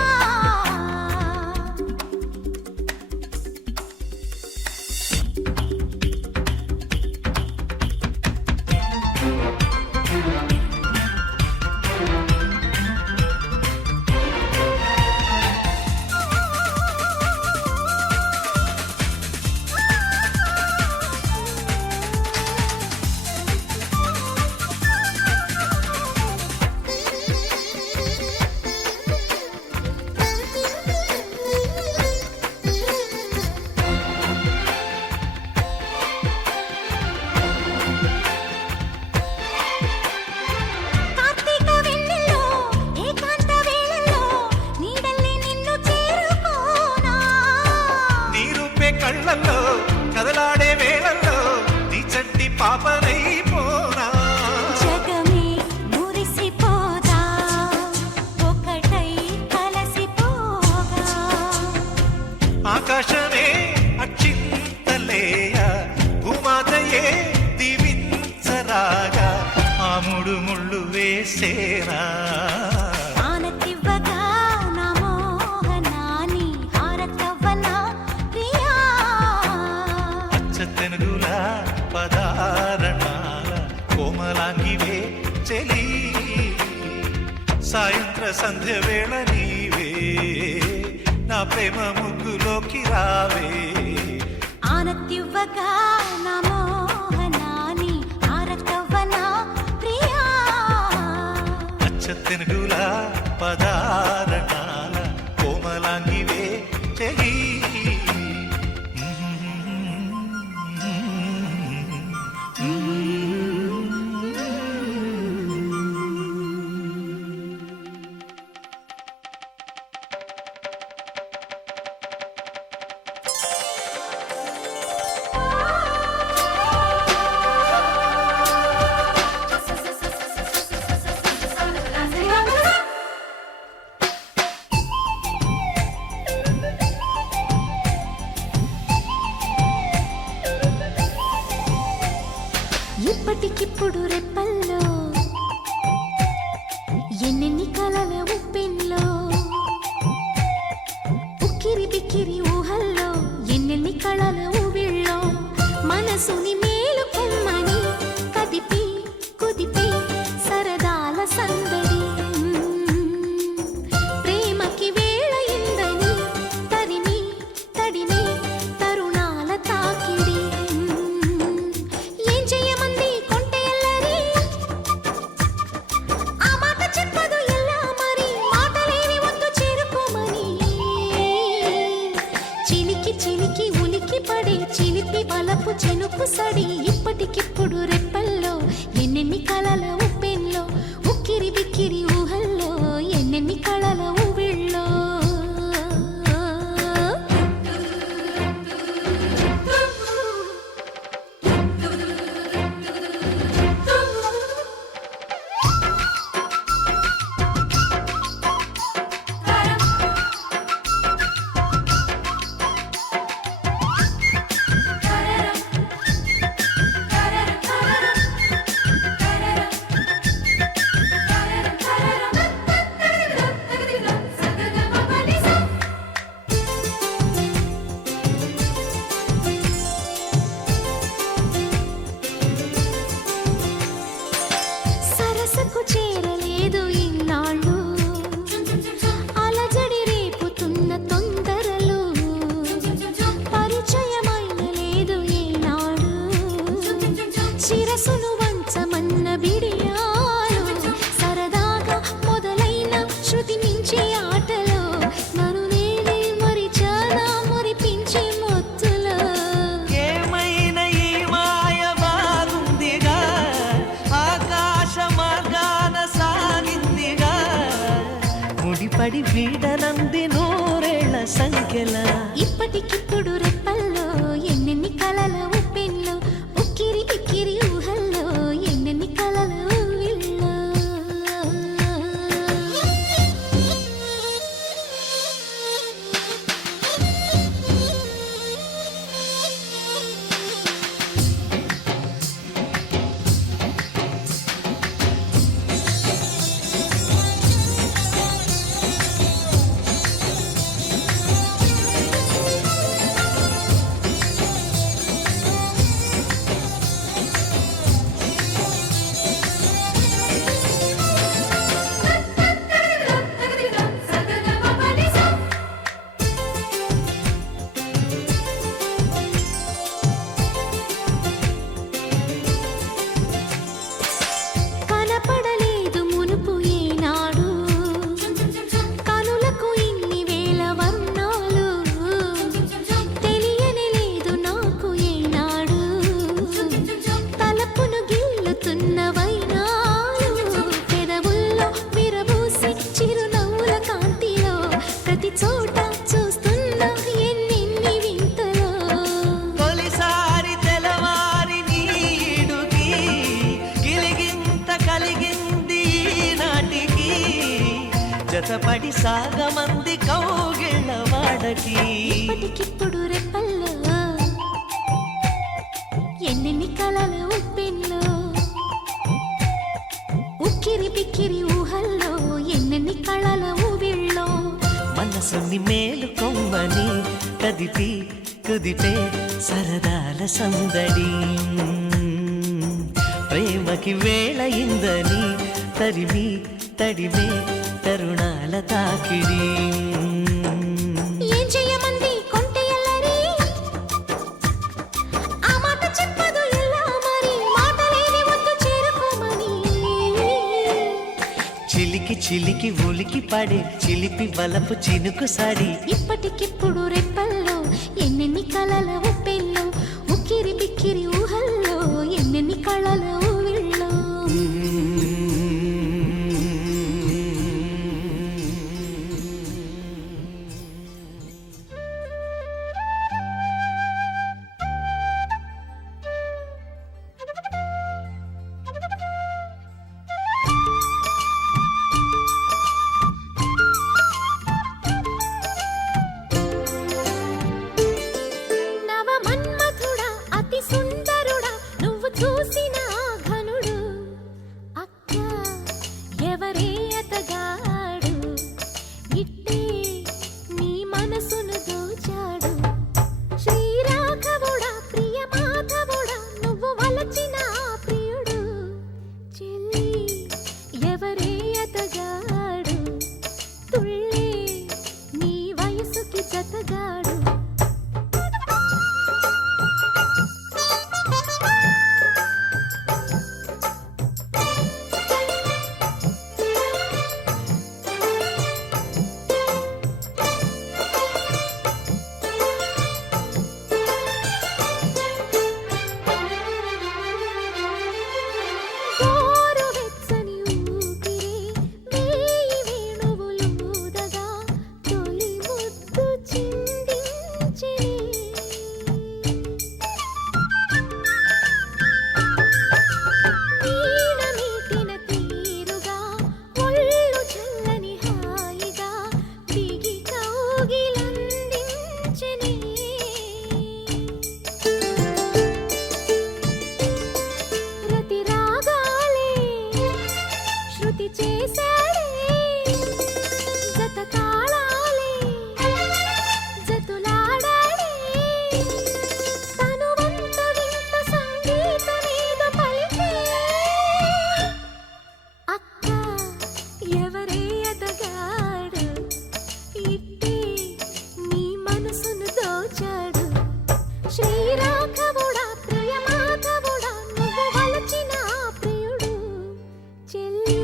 కళ్ళల్లో కదలాడే వేళల్లో నీ చట్టి పాపనైపోనా జగమే మురిసిపోదా ఒకటై కలసిపోగా ఆకాశమే అక్షింతలేయ భూమాతయే దీవించరాగా ఆ మూడు ముళ్ళు వేసేనా ఆనతివ్వగా నా మోహనాన్ని హారతవ్వనా ప్రియా తెనుగుల పదారణాల కోమలాంగివే చెలి సాయంత్ర సంధ్య వేళ నీవే నా ప్రేమ ముగ్గులోకి రావే ఆనతివ్వగా నా మోహనాన్ని హారతవ్వనా ప్రియా అచ్చ తెనుగుల పదారణాల కోమలాంగివే చెలి ఇప్పటికిప్పుడు రెప్పల్లో ఎన్నెన్ని కలల ఉప్పెన్లో ఉక్కిరి బిక్కిరి ఊహల్లో ఎన్నెన్ని కళల ఊవిళ్ళో మనసుని మేలుకొమ్మని కదిపి కుదిపి సరదాల సందడి ప్రేమకి వేళ ఇందని తరిమి తడిమి తరుణాల తాకిడి ఏం చెయ్యమంది కొంటె ఎల్లరి ఆ మాట చెప్పదు ఎలా మరి మాటలేని వద్దు చేరుకోమని చిలికి చిలికి ఉలికి పడే చిలిపి బలపు చెనుకు సడి ఇప్పటికిప్పుడు రెప్పల్లో ఎన్నెన్ని కలల ఉప్పెన్లో ఉక్కిరి బిక్కిరి ఊహల్లో ఎన్నెన్ని కళల ఊవిళ్ళో సరసకు చేరలేదు ఇన్నాళ్ళు అలజడి రేపుతున్న తొందరలు పరిచయమైన లేదు ఏనాడు శిరసును వంచమన్న బిడియాలు సరదాగా మొదలైన శృతి మించి ఆటలో నన్ను నేనే మరిచానా మురిపించే మొత్తులో ఏమైనా ఈ మాయ బాగుందిగా ఆకాశ మార్గాన సాగిందిగా ముడిపడి వీడనంది నూరేళ్ల సంఖ్యల ఇప్పటికిప్పుడు రెప్పల్లో ఎన్నెన్ని కలల ఉప్పెన్లో ఉక్కిరి బిక్కిరి ఊహల్లో ఎన్నెన్ని కలల ఊవిళ్ళో జతపడి సాగమంది కౌగిళ్ళ వాడకి. ఇప్పటికిప్పుడు రెప్పల్లో ఎన్నెన్ని కలల ఉప్పెన్లో, ఉక్కిరి పిక్కిరి ఊహల్లో ఎన్నెన్ని కళల ఊవిళ్ళో, మనసుని మేలుకొమ్మని కదిపి కుదిపే సరదాల సందడి. ప్రేమకి వేళయిందని తరిమి తడిమే తరుణాల తాకిడి. ఏం చెయ్యమంది కొంటె ఎల్లరి, ఆ మాట చెప్పదు ఎలా మరి, మాటలేని వద్దు చేరుకోమని. చిలికి చిలికి ఉలికి పడే చిలిపి వలపు చినుకు సడి. ఇప్పటికిప్పుడు రెప్పల్లో ఎన్నెన్ని కలల ఉప్పెల్లో, ఉక్కిరి బిక్కిరి ఊహల్లో ఎన్నెన్ని కళల ఊవిళ్ళో. నవ మన్మథుడా అతి సుందరుడా నువ్వు చూసిన ఆ ఘనుడు, అక్క ఎవరే అతగాడు, ఇట్టే నీ మనసును దోచాడు. శ్రీరాఘవుడా ప్రియ మాధవుడా నువ్వు వలచిన ఆ ప్రియుడు, చెల్లి ఎవరే అతగాడు, తుళ్ళే నీ వయసుకి జతగాడు. గోరువెచ్చని ఊపిరే వేయి వేణువులూదగా తొలి ముద్దు చిందించెనే. వీణ మీటిన తీరుగా ఒళ్ళు చల్లని హాయిగా బిగి కౌగిలందించెనే. రతి రాగాలే శృతి చేశాడే, జత తాళాలే జతులాడాడే, తనువంత వింత సంగీతమేదో పలికే. అక్క ఎవరే అతగాడు, ఇట్టే నీ మనసును దోచాడు. శ్రీరాఘవుడా ప్రియ మాధవుడా నువ్వు వలచిన ఆ ప్రియుడు, చెల్లి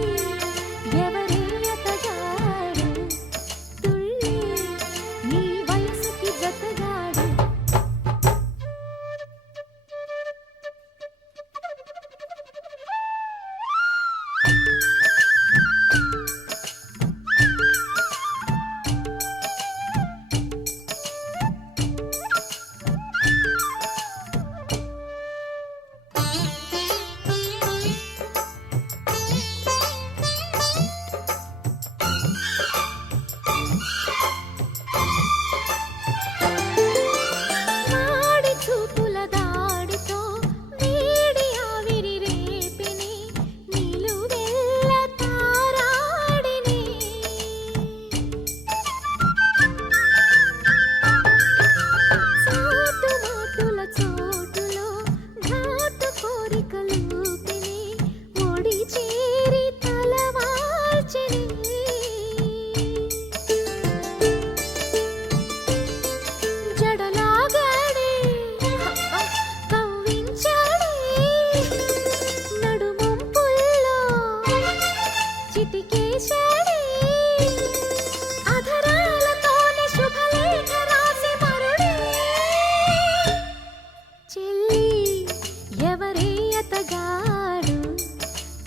ఎవరే అతగాడు, తుళ్ళే నీ వయసుకి జతగాడు. వాడి చూపుల దాడితో వేడి ఆవిరి రేపిని, నిలువెల్ల తారాడిని. సాటు మాటుల చోటులో ఘాటు కోరికలూపిని, ఒడి చేరి తలవాల్చిని. జడలాగాడే కవ్వించాడే, నడుమొంపుల్లో చిటికేశాడే, అధరాలతోనే శుభలేఖ రాసి మరుడే. చెల్లి ఎవరే అతగాడు,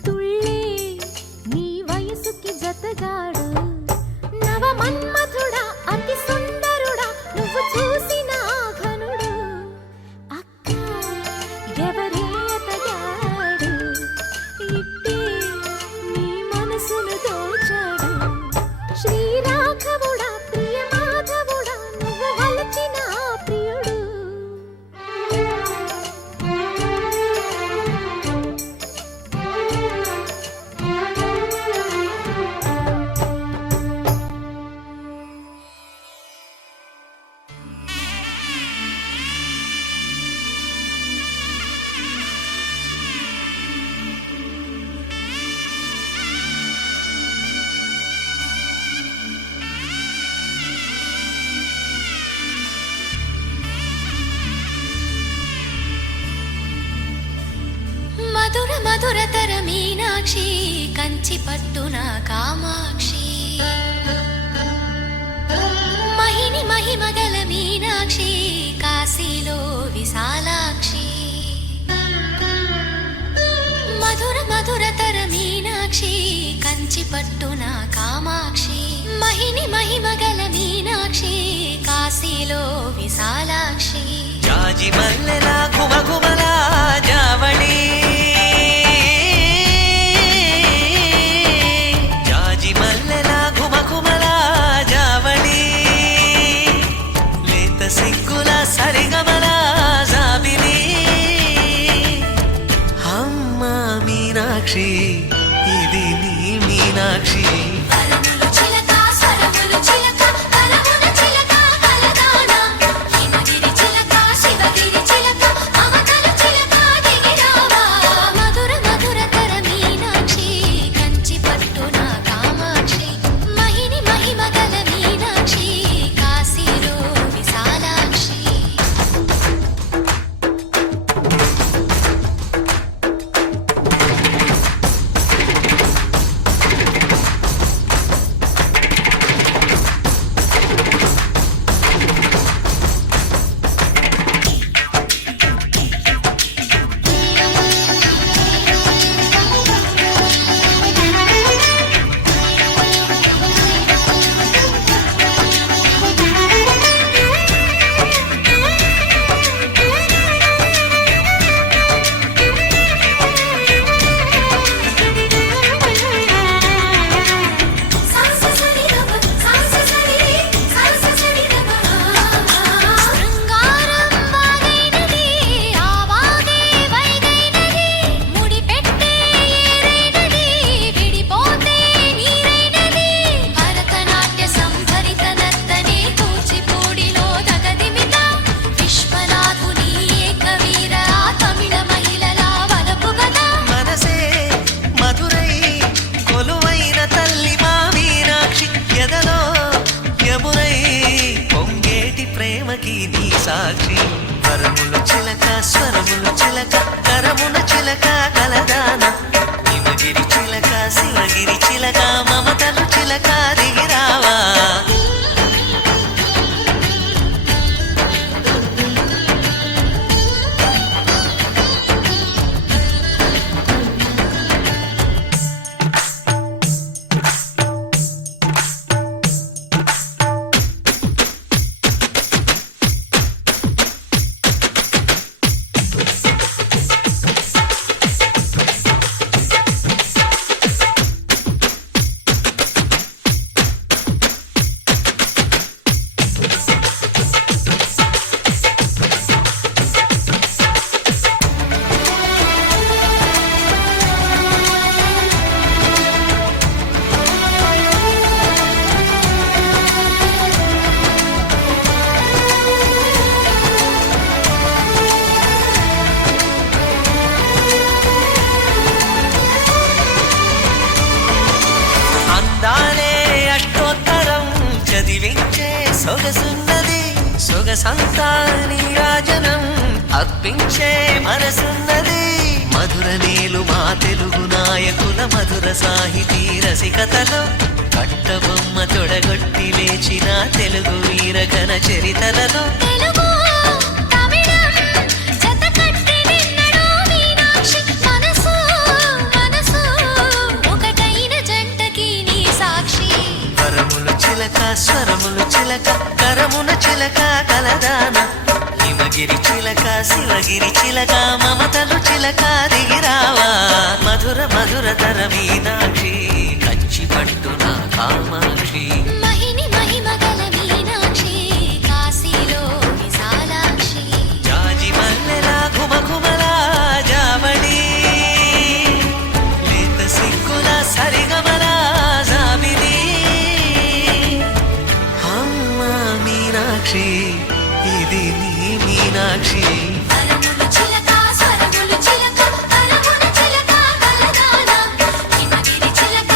తుళ్ళే నీ వయసుకి జతగాడు. నవ మన్మథుడా అతి సుందరుడా నువ్వు చూసిన ఆ ఘనుడు, అక్క ఎవరే అతగాడు, ఇట్టే నీ మనసును దోచాడు. మీనాక్షి కంచి పట్టున కామాక్షి మహిని మహిమగల మీనాక్షి కాశీలో విశాలాక్షి మధుర మధురతర మీనాక్షి కంచి పట్టున కామాక్షి మహిని మహిమగల మీనాక్షి కాశీలో విశాలాక్షి జాజి మల్లెలా ఘుమఘుమలా జావళి జాజి మల్లెలా ఘుమఘుమలా జావళి లేత సిగ్గుల సరిగమలా జాబిలి అమ్మా మీనాక్షి ఇది నీ మీనాక్షి పరములు చిలక స్వరములు చిలక కలమున చిలక కలదాన హిమగిరి చిలక శివగిరి చిలక అవతల చిలక దిగిరావా మధుర మధురతర మీనాక్షి కంచి పట్టున కామాక్షి మహిని మహిమగల మీనాక్షి కాశీలో విశాలాక్షి శృంగారం వాగైనది ఆవాగే వైగైనది ముడిపెట్టే ఏరైనది విడిపోతే నీరైనది భరతనాట్య సంభరిత నర్తనే కూచిపూడిలో దగదిమిత విశ్వనాథుని ఏకవీర తమిళ మహిళల వలపు గదా మనసే మధురై కొలువైన తల్లి మా మీనాక్షి ఎదలో యమునై పొంగేటి ప్రేమకి నీ సాక్షి వరములు చిలక స్వరములు చిలక కరమున చిలక కలదాన హిమగిరి చిలక శివగిరి చిలక మమతలు చిలక దిగిరావా అందాలే అష్టోత్తరం చదివించే సొగసున్నది సొగసంతా నీరాజనం అర్పించే మనసున్నది మధుర నీలు మా తెలుగు నాయకుల మధుర సాహితీ రసికతలో కట్టబొమ్మ తొడగొట్టి లేచిన తెలుగు వీరగణ చరితలలో తెలుగు తమిళం జతకట్టి నిన్నడో మీనాక్షి మనసు మనసు ఒకటైన జంటకి నీ సాక్షి వరములు చిలక స్వరములు చిలక కరమున చిలక కలదాన హిమగిరి చిలక శివగిరి చిలక మమతలు చిలక దిగిరావా మధుర మధురతర మీనాక్షి కంచి పట్టున కామాక్షి మహిని మహిమగల మీనాక్షి కాశీలో విశాలాక్షి జాజి మల్లెలా ఘుమఘుమలా జావళి లేత సిగ్గుల సరిగమలా జాబిలి అమ్మా మీనాక్షి ఇది నీ మీనాక్షి పరములు చిలక స్వరములు చిలక కలమున చిలక కలదాన హిమగిరి చిలక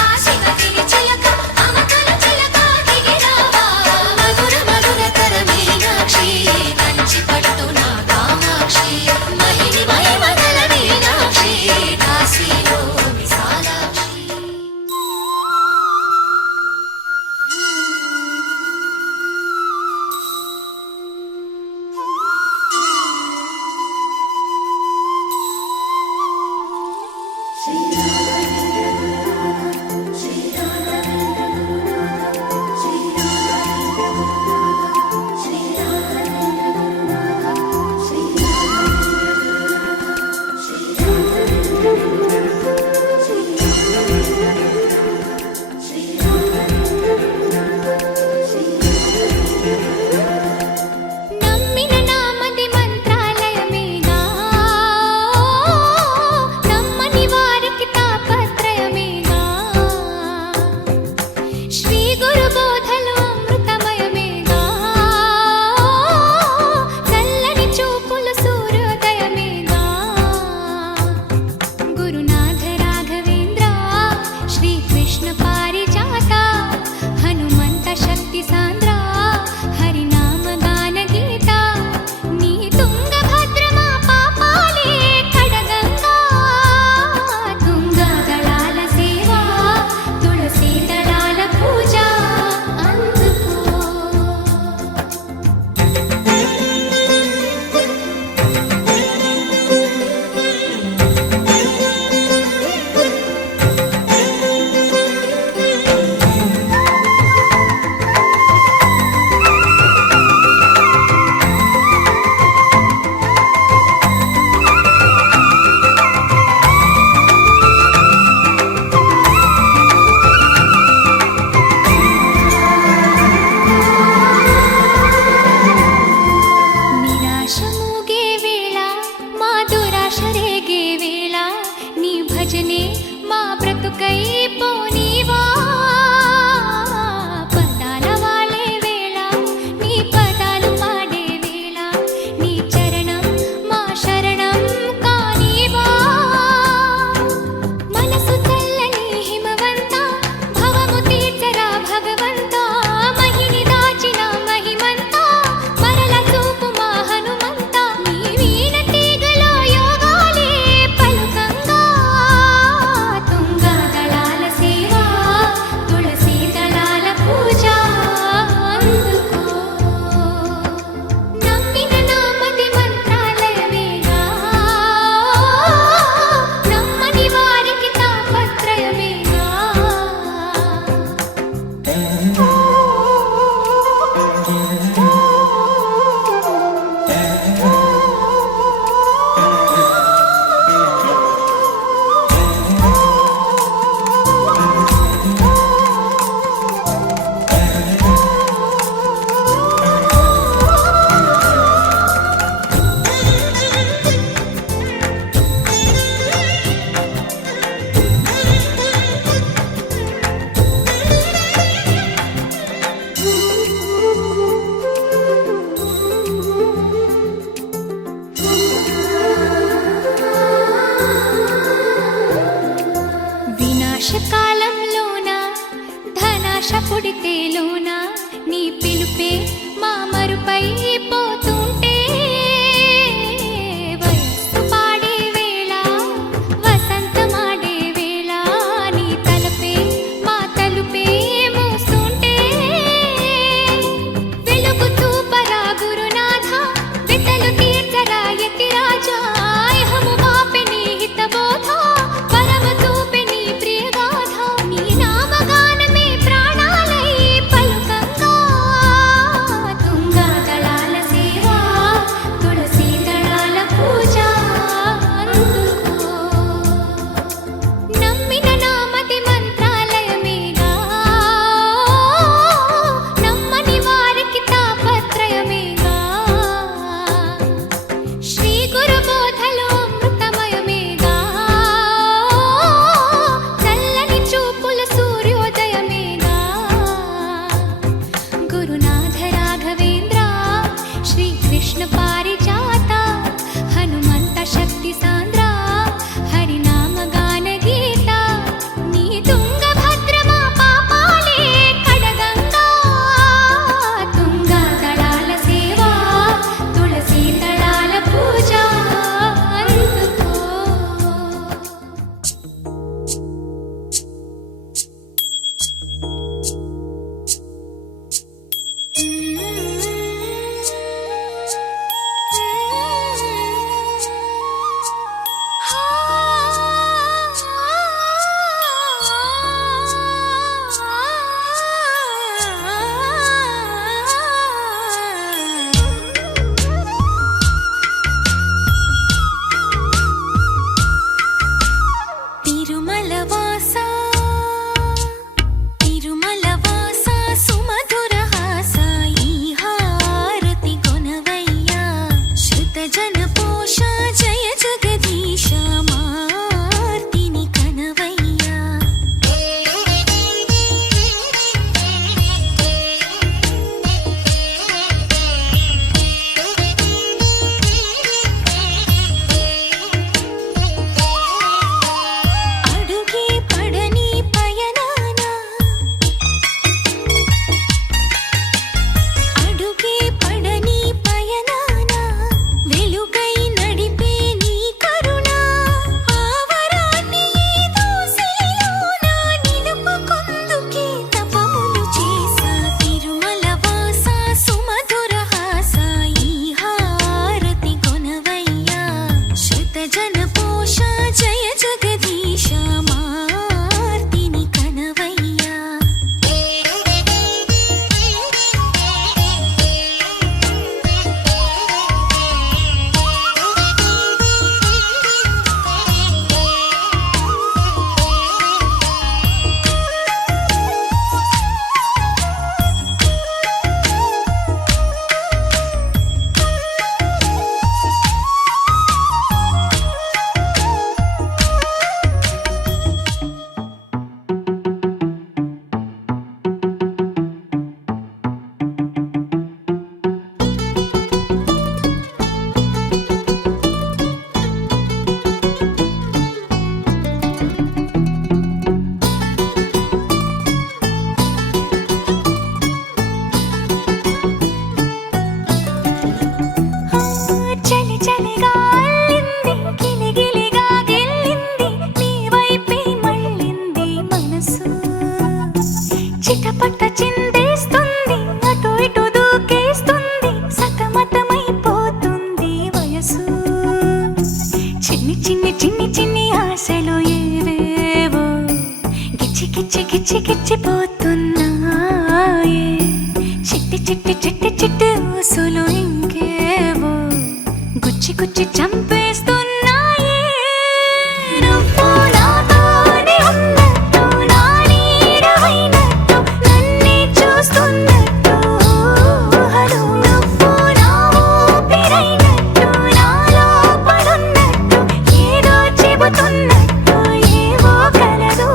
గుండెలోన నీ పిలుపే మా మరుపై పోతుంటే వయస్సు పాడే వేళ వసంతమాడే వేళ నీ తలపే మా తలుపే మూస్తుంటే వెలుగు చూపరా గురునాథ వితలు తీర్చరా యతి రాజా ఇహము మాపె నీ హితబోధ పరమ చూపె నీ ప్రియగాథ నీ నామగానమే ప్రాణాలై పలుకంగా తుంగా దళాల సేవా తులసి దళాల పూజ అందుకో నమ్మిన నామతి మంత్రాలయమేగా నమ్మని వారికి తాపత్రయమేగా శ్రీ గురు బోధలో అమృతమయమేగా చల్లని చూపుల సూర్యోదయమేగా గురునాథ రాఘవేంద్ర శ్రీకృష్ణ పారిజాత హనుమంత శక్తి సాంద్ర హరినామ గాన గీత నీ తుంగభద్ర మా పాపాలే కడగంగా తుంగా దళాల సేవా తులసి దళాల పూజ అందుకో తిరుమల వాసా తిరుమల వాసా సుమధుర హాసా ఈ హారతి కొనవయ్యా శృత జన పోష జయ జగదీశ మార్తిని కనవయ్యా అడుగే పడని పయనాన అడుగే పడని పయనాన వెలుగై నడిపే నీ కరుణ ఆవరాన్ని ఏదో శిలలోన నిలుపుకొందుకే తపములు చేసా తిరుమల వాసా సుమధుర హాసా ఈ హారతి కొనవయ్యా శృత జన పోష జయ జగదీశ మార్తిని కనవయ్యా చలి చలిగా అల్లింది గిలిగిలిగా గెల్లింది నీ వైపే మళ్ళింది మనసు చిటపట చిందేస్తుంది అటు ఇటు దూకేస్తుంది సతమతమైపోతుంది వయసు చిన్ని చిన్ని చిన్ని చిన్ని ఆశలు ఏవేవో గిచ్చి గిచ్చి గిచ్చి గిచ్చిపోతున్నాయే చిట్టి చిట్టి చిట్టి చిట్టి ఊసులు ఇంకేవో గుచ్చి గుచ్చి చంపేస్తున్నాయే నువ్వు నాతోనే ఉన్నట్టు నా నీడవైనట్టు నన్నే చూస్తున్నట్టు ఊహలు నువ్వు నా ఊపిరైనట్టు నాలో పడున్నట్టు ఏదో చెబుతున్నట్టు ఏవో కలదు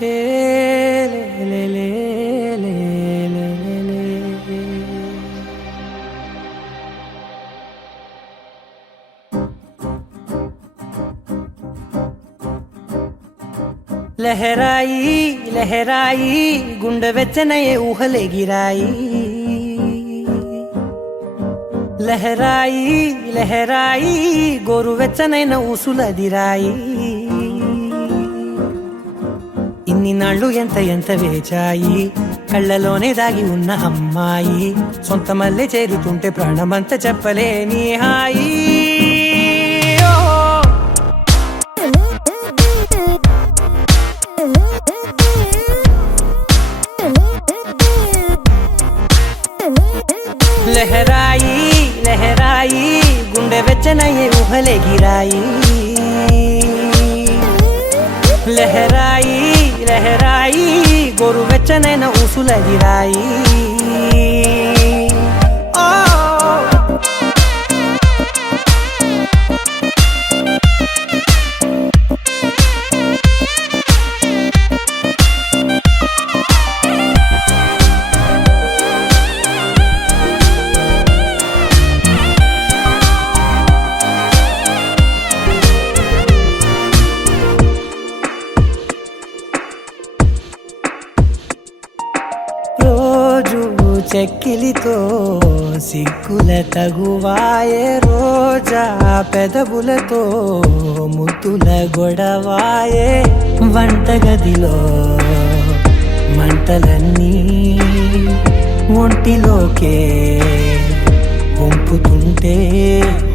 ఏ లే లే లే లే లే లే. లహరాయి లహరాయి గుండె వెచ్చనయే ఊహలెగిరాయి లహరాయి లహరాయి గోరు వెచ్చనైన ఊసులదిరాయి ఇన్ని నాళ్ళు ఎంత ఎంత వేచాయి కళ్ళలోనే దాగి ఉన్న అమ్మాయి సొంత మల్లె చేరుతుంటే ప్రాణమంతా చెప్పలేని హాయి లహరాయి లహరాయి గుండె వెచ్చనయ్యే ఊహలెగిరాయి లహరాయి లహరాయి గోరు వెచ్చనైన ఊసులదిరాయి చెక్కిలితో సిగ్గుల తగువాయే రోజా పెదవులతో ముద్దుల గొడవాయే వంటగదిలో మంటలన్నీ ఒంటిలోకే వంపుతుంటే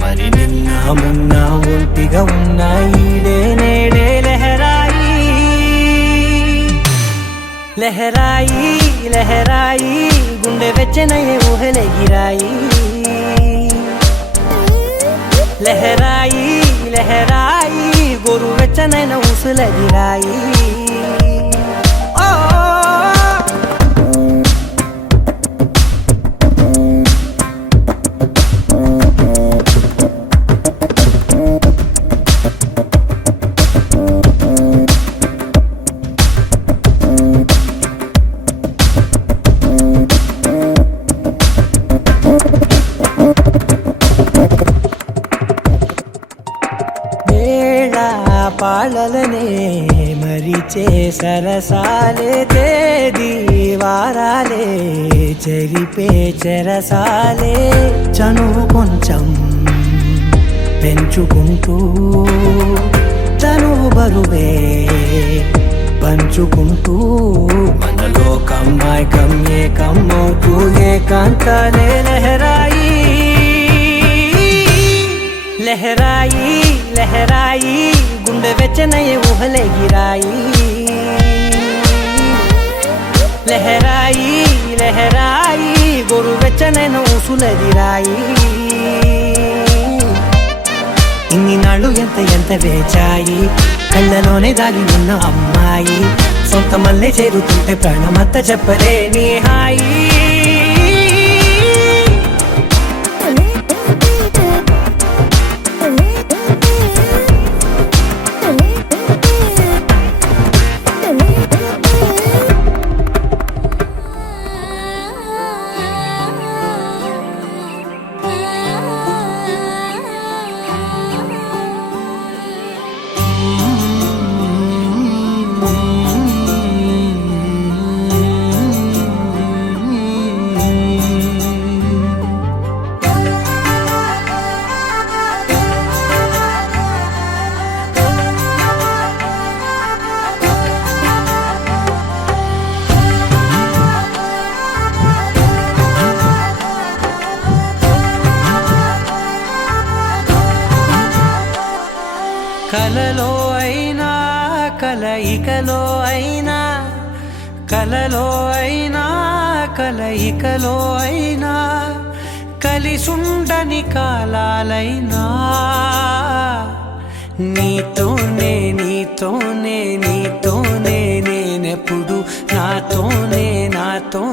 మరి నిన్న మొన్న ఒంటిగా ఉన్న ఈడే నేడే లహరాయి లహరాయి లహరాయి గుండె వెచ్చనయ్యే ఊహలెగిరాయి లహరాయి లహరాయి గోరు వెచ్చనైన ఊసులదిరాయి పాళలనే మరిచే సరసాలే తేదీ వారాలే చెరిపే చెరసాలే చనువు కొంచెం పెంచుకుంటూ చనువు బరువే పంచుకుంటూ మనలో కమ్మాయికం ఏకమవుతూ ఏకాంతాలే లహరాయి లహరాయి లహరాయి గుండె వెచ్చనయ్యే ఊహలెగిరాయి లహరాయి లహరాయి గోరు వెచ్చనైన ఊసులదిరాయి ఇన్ని నాళ్ళు ఎంత ఎంత వేచాయి కళ్ళలోనే దాగి ఉన్న అమ్మాయి సొంత మల్లె చేరుతుంటే ప్రాణమంతా చెప్పలేని హాయి కలలో అయినా కలయికలో అయినా కలలో అయినా కలయికలో అయినా కలిసుండని కాలాలైనా నీతోనే నీతోనే నీతోనే నేనెప్పుడు నాతోనే నాతో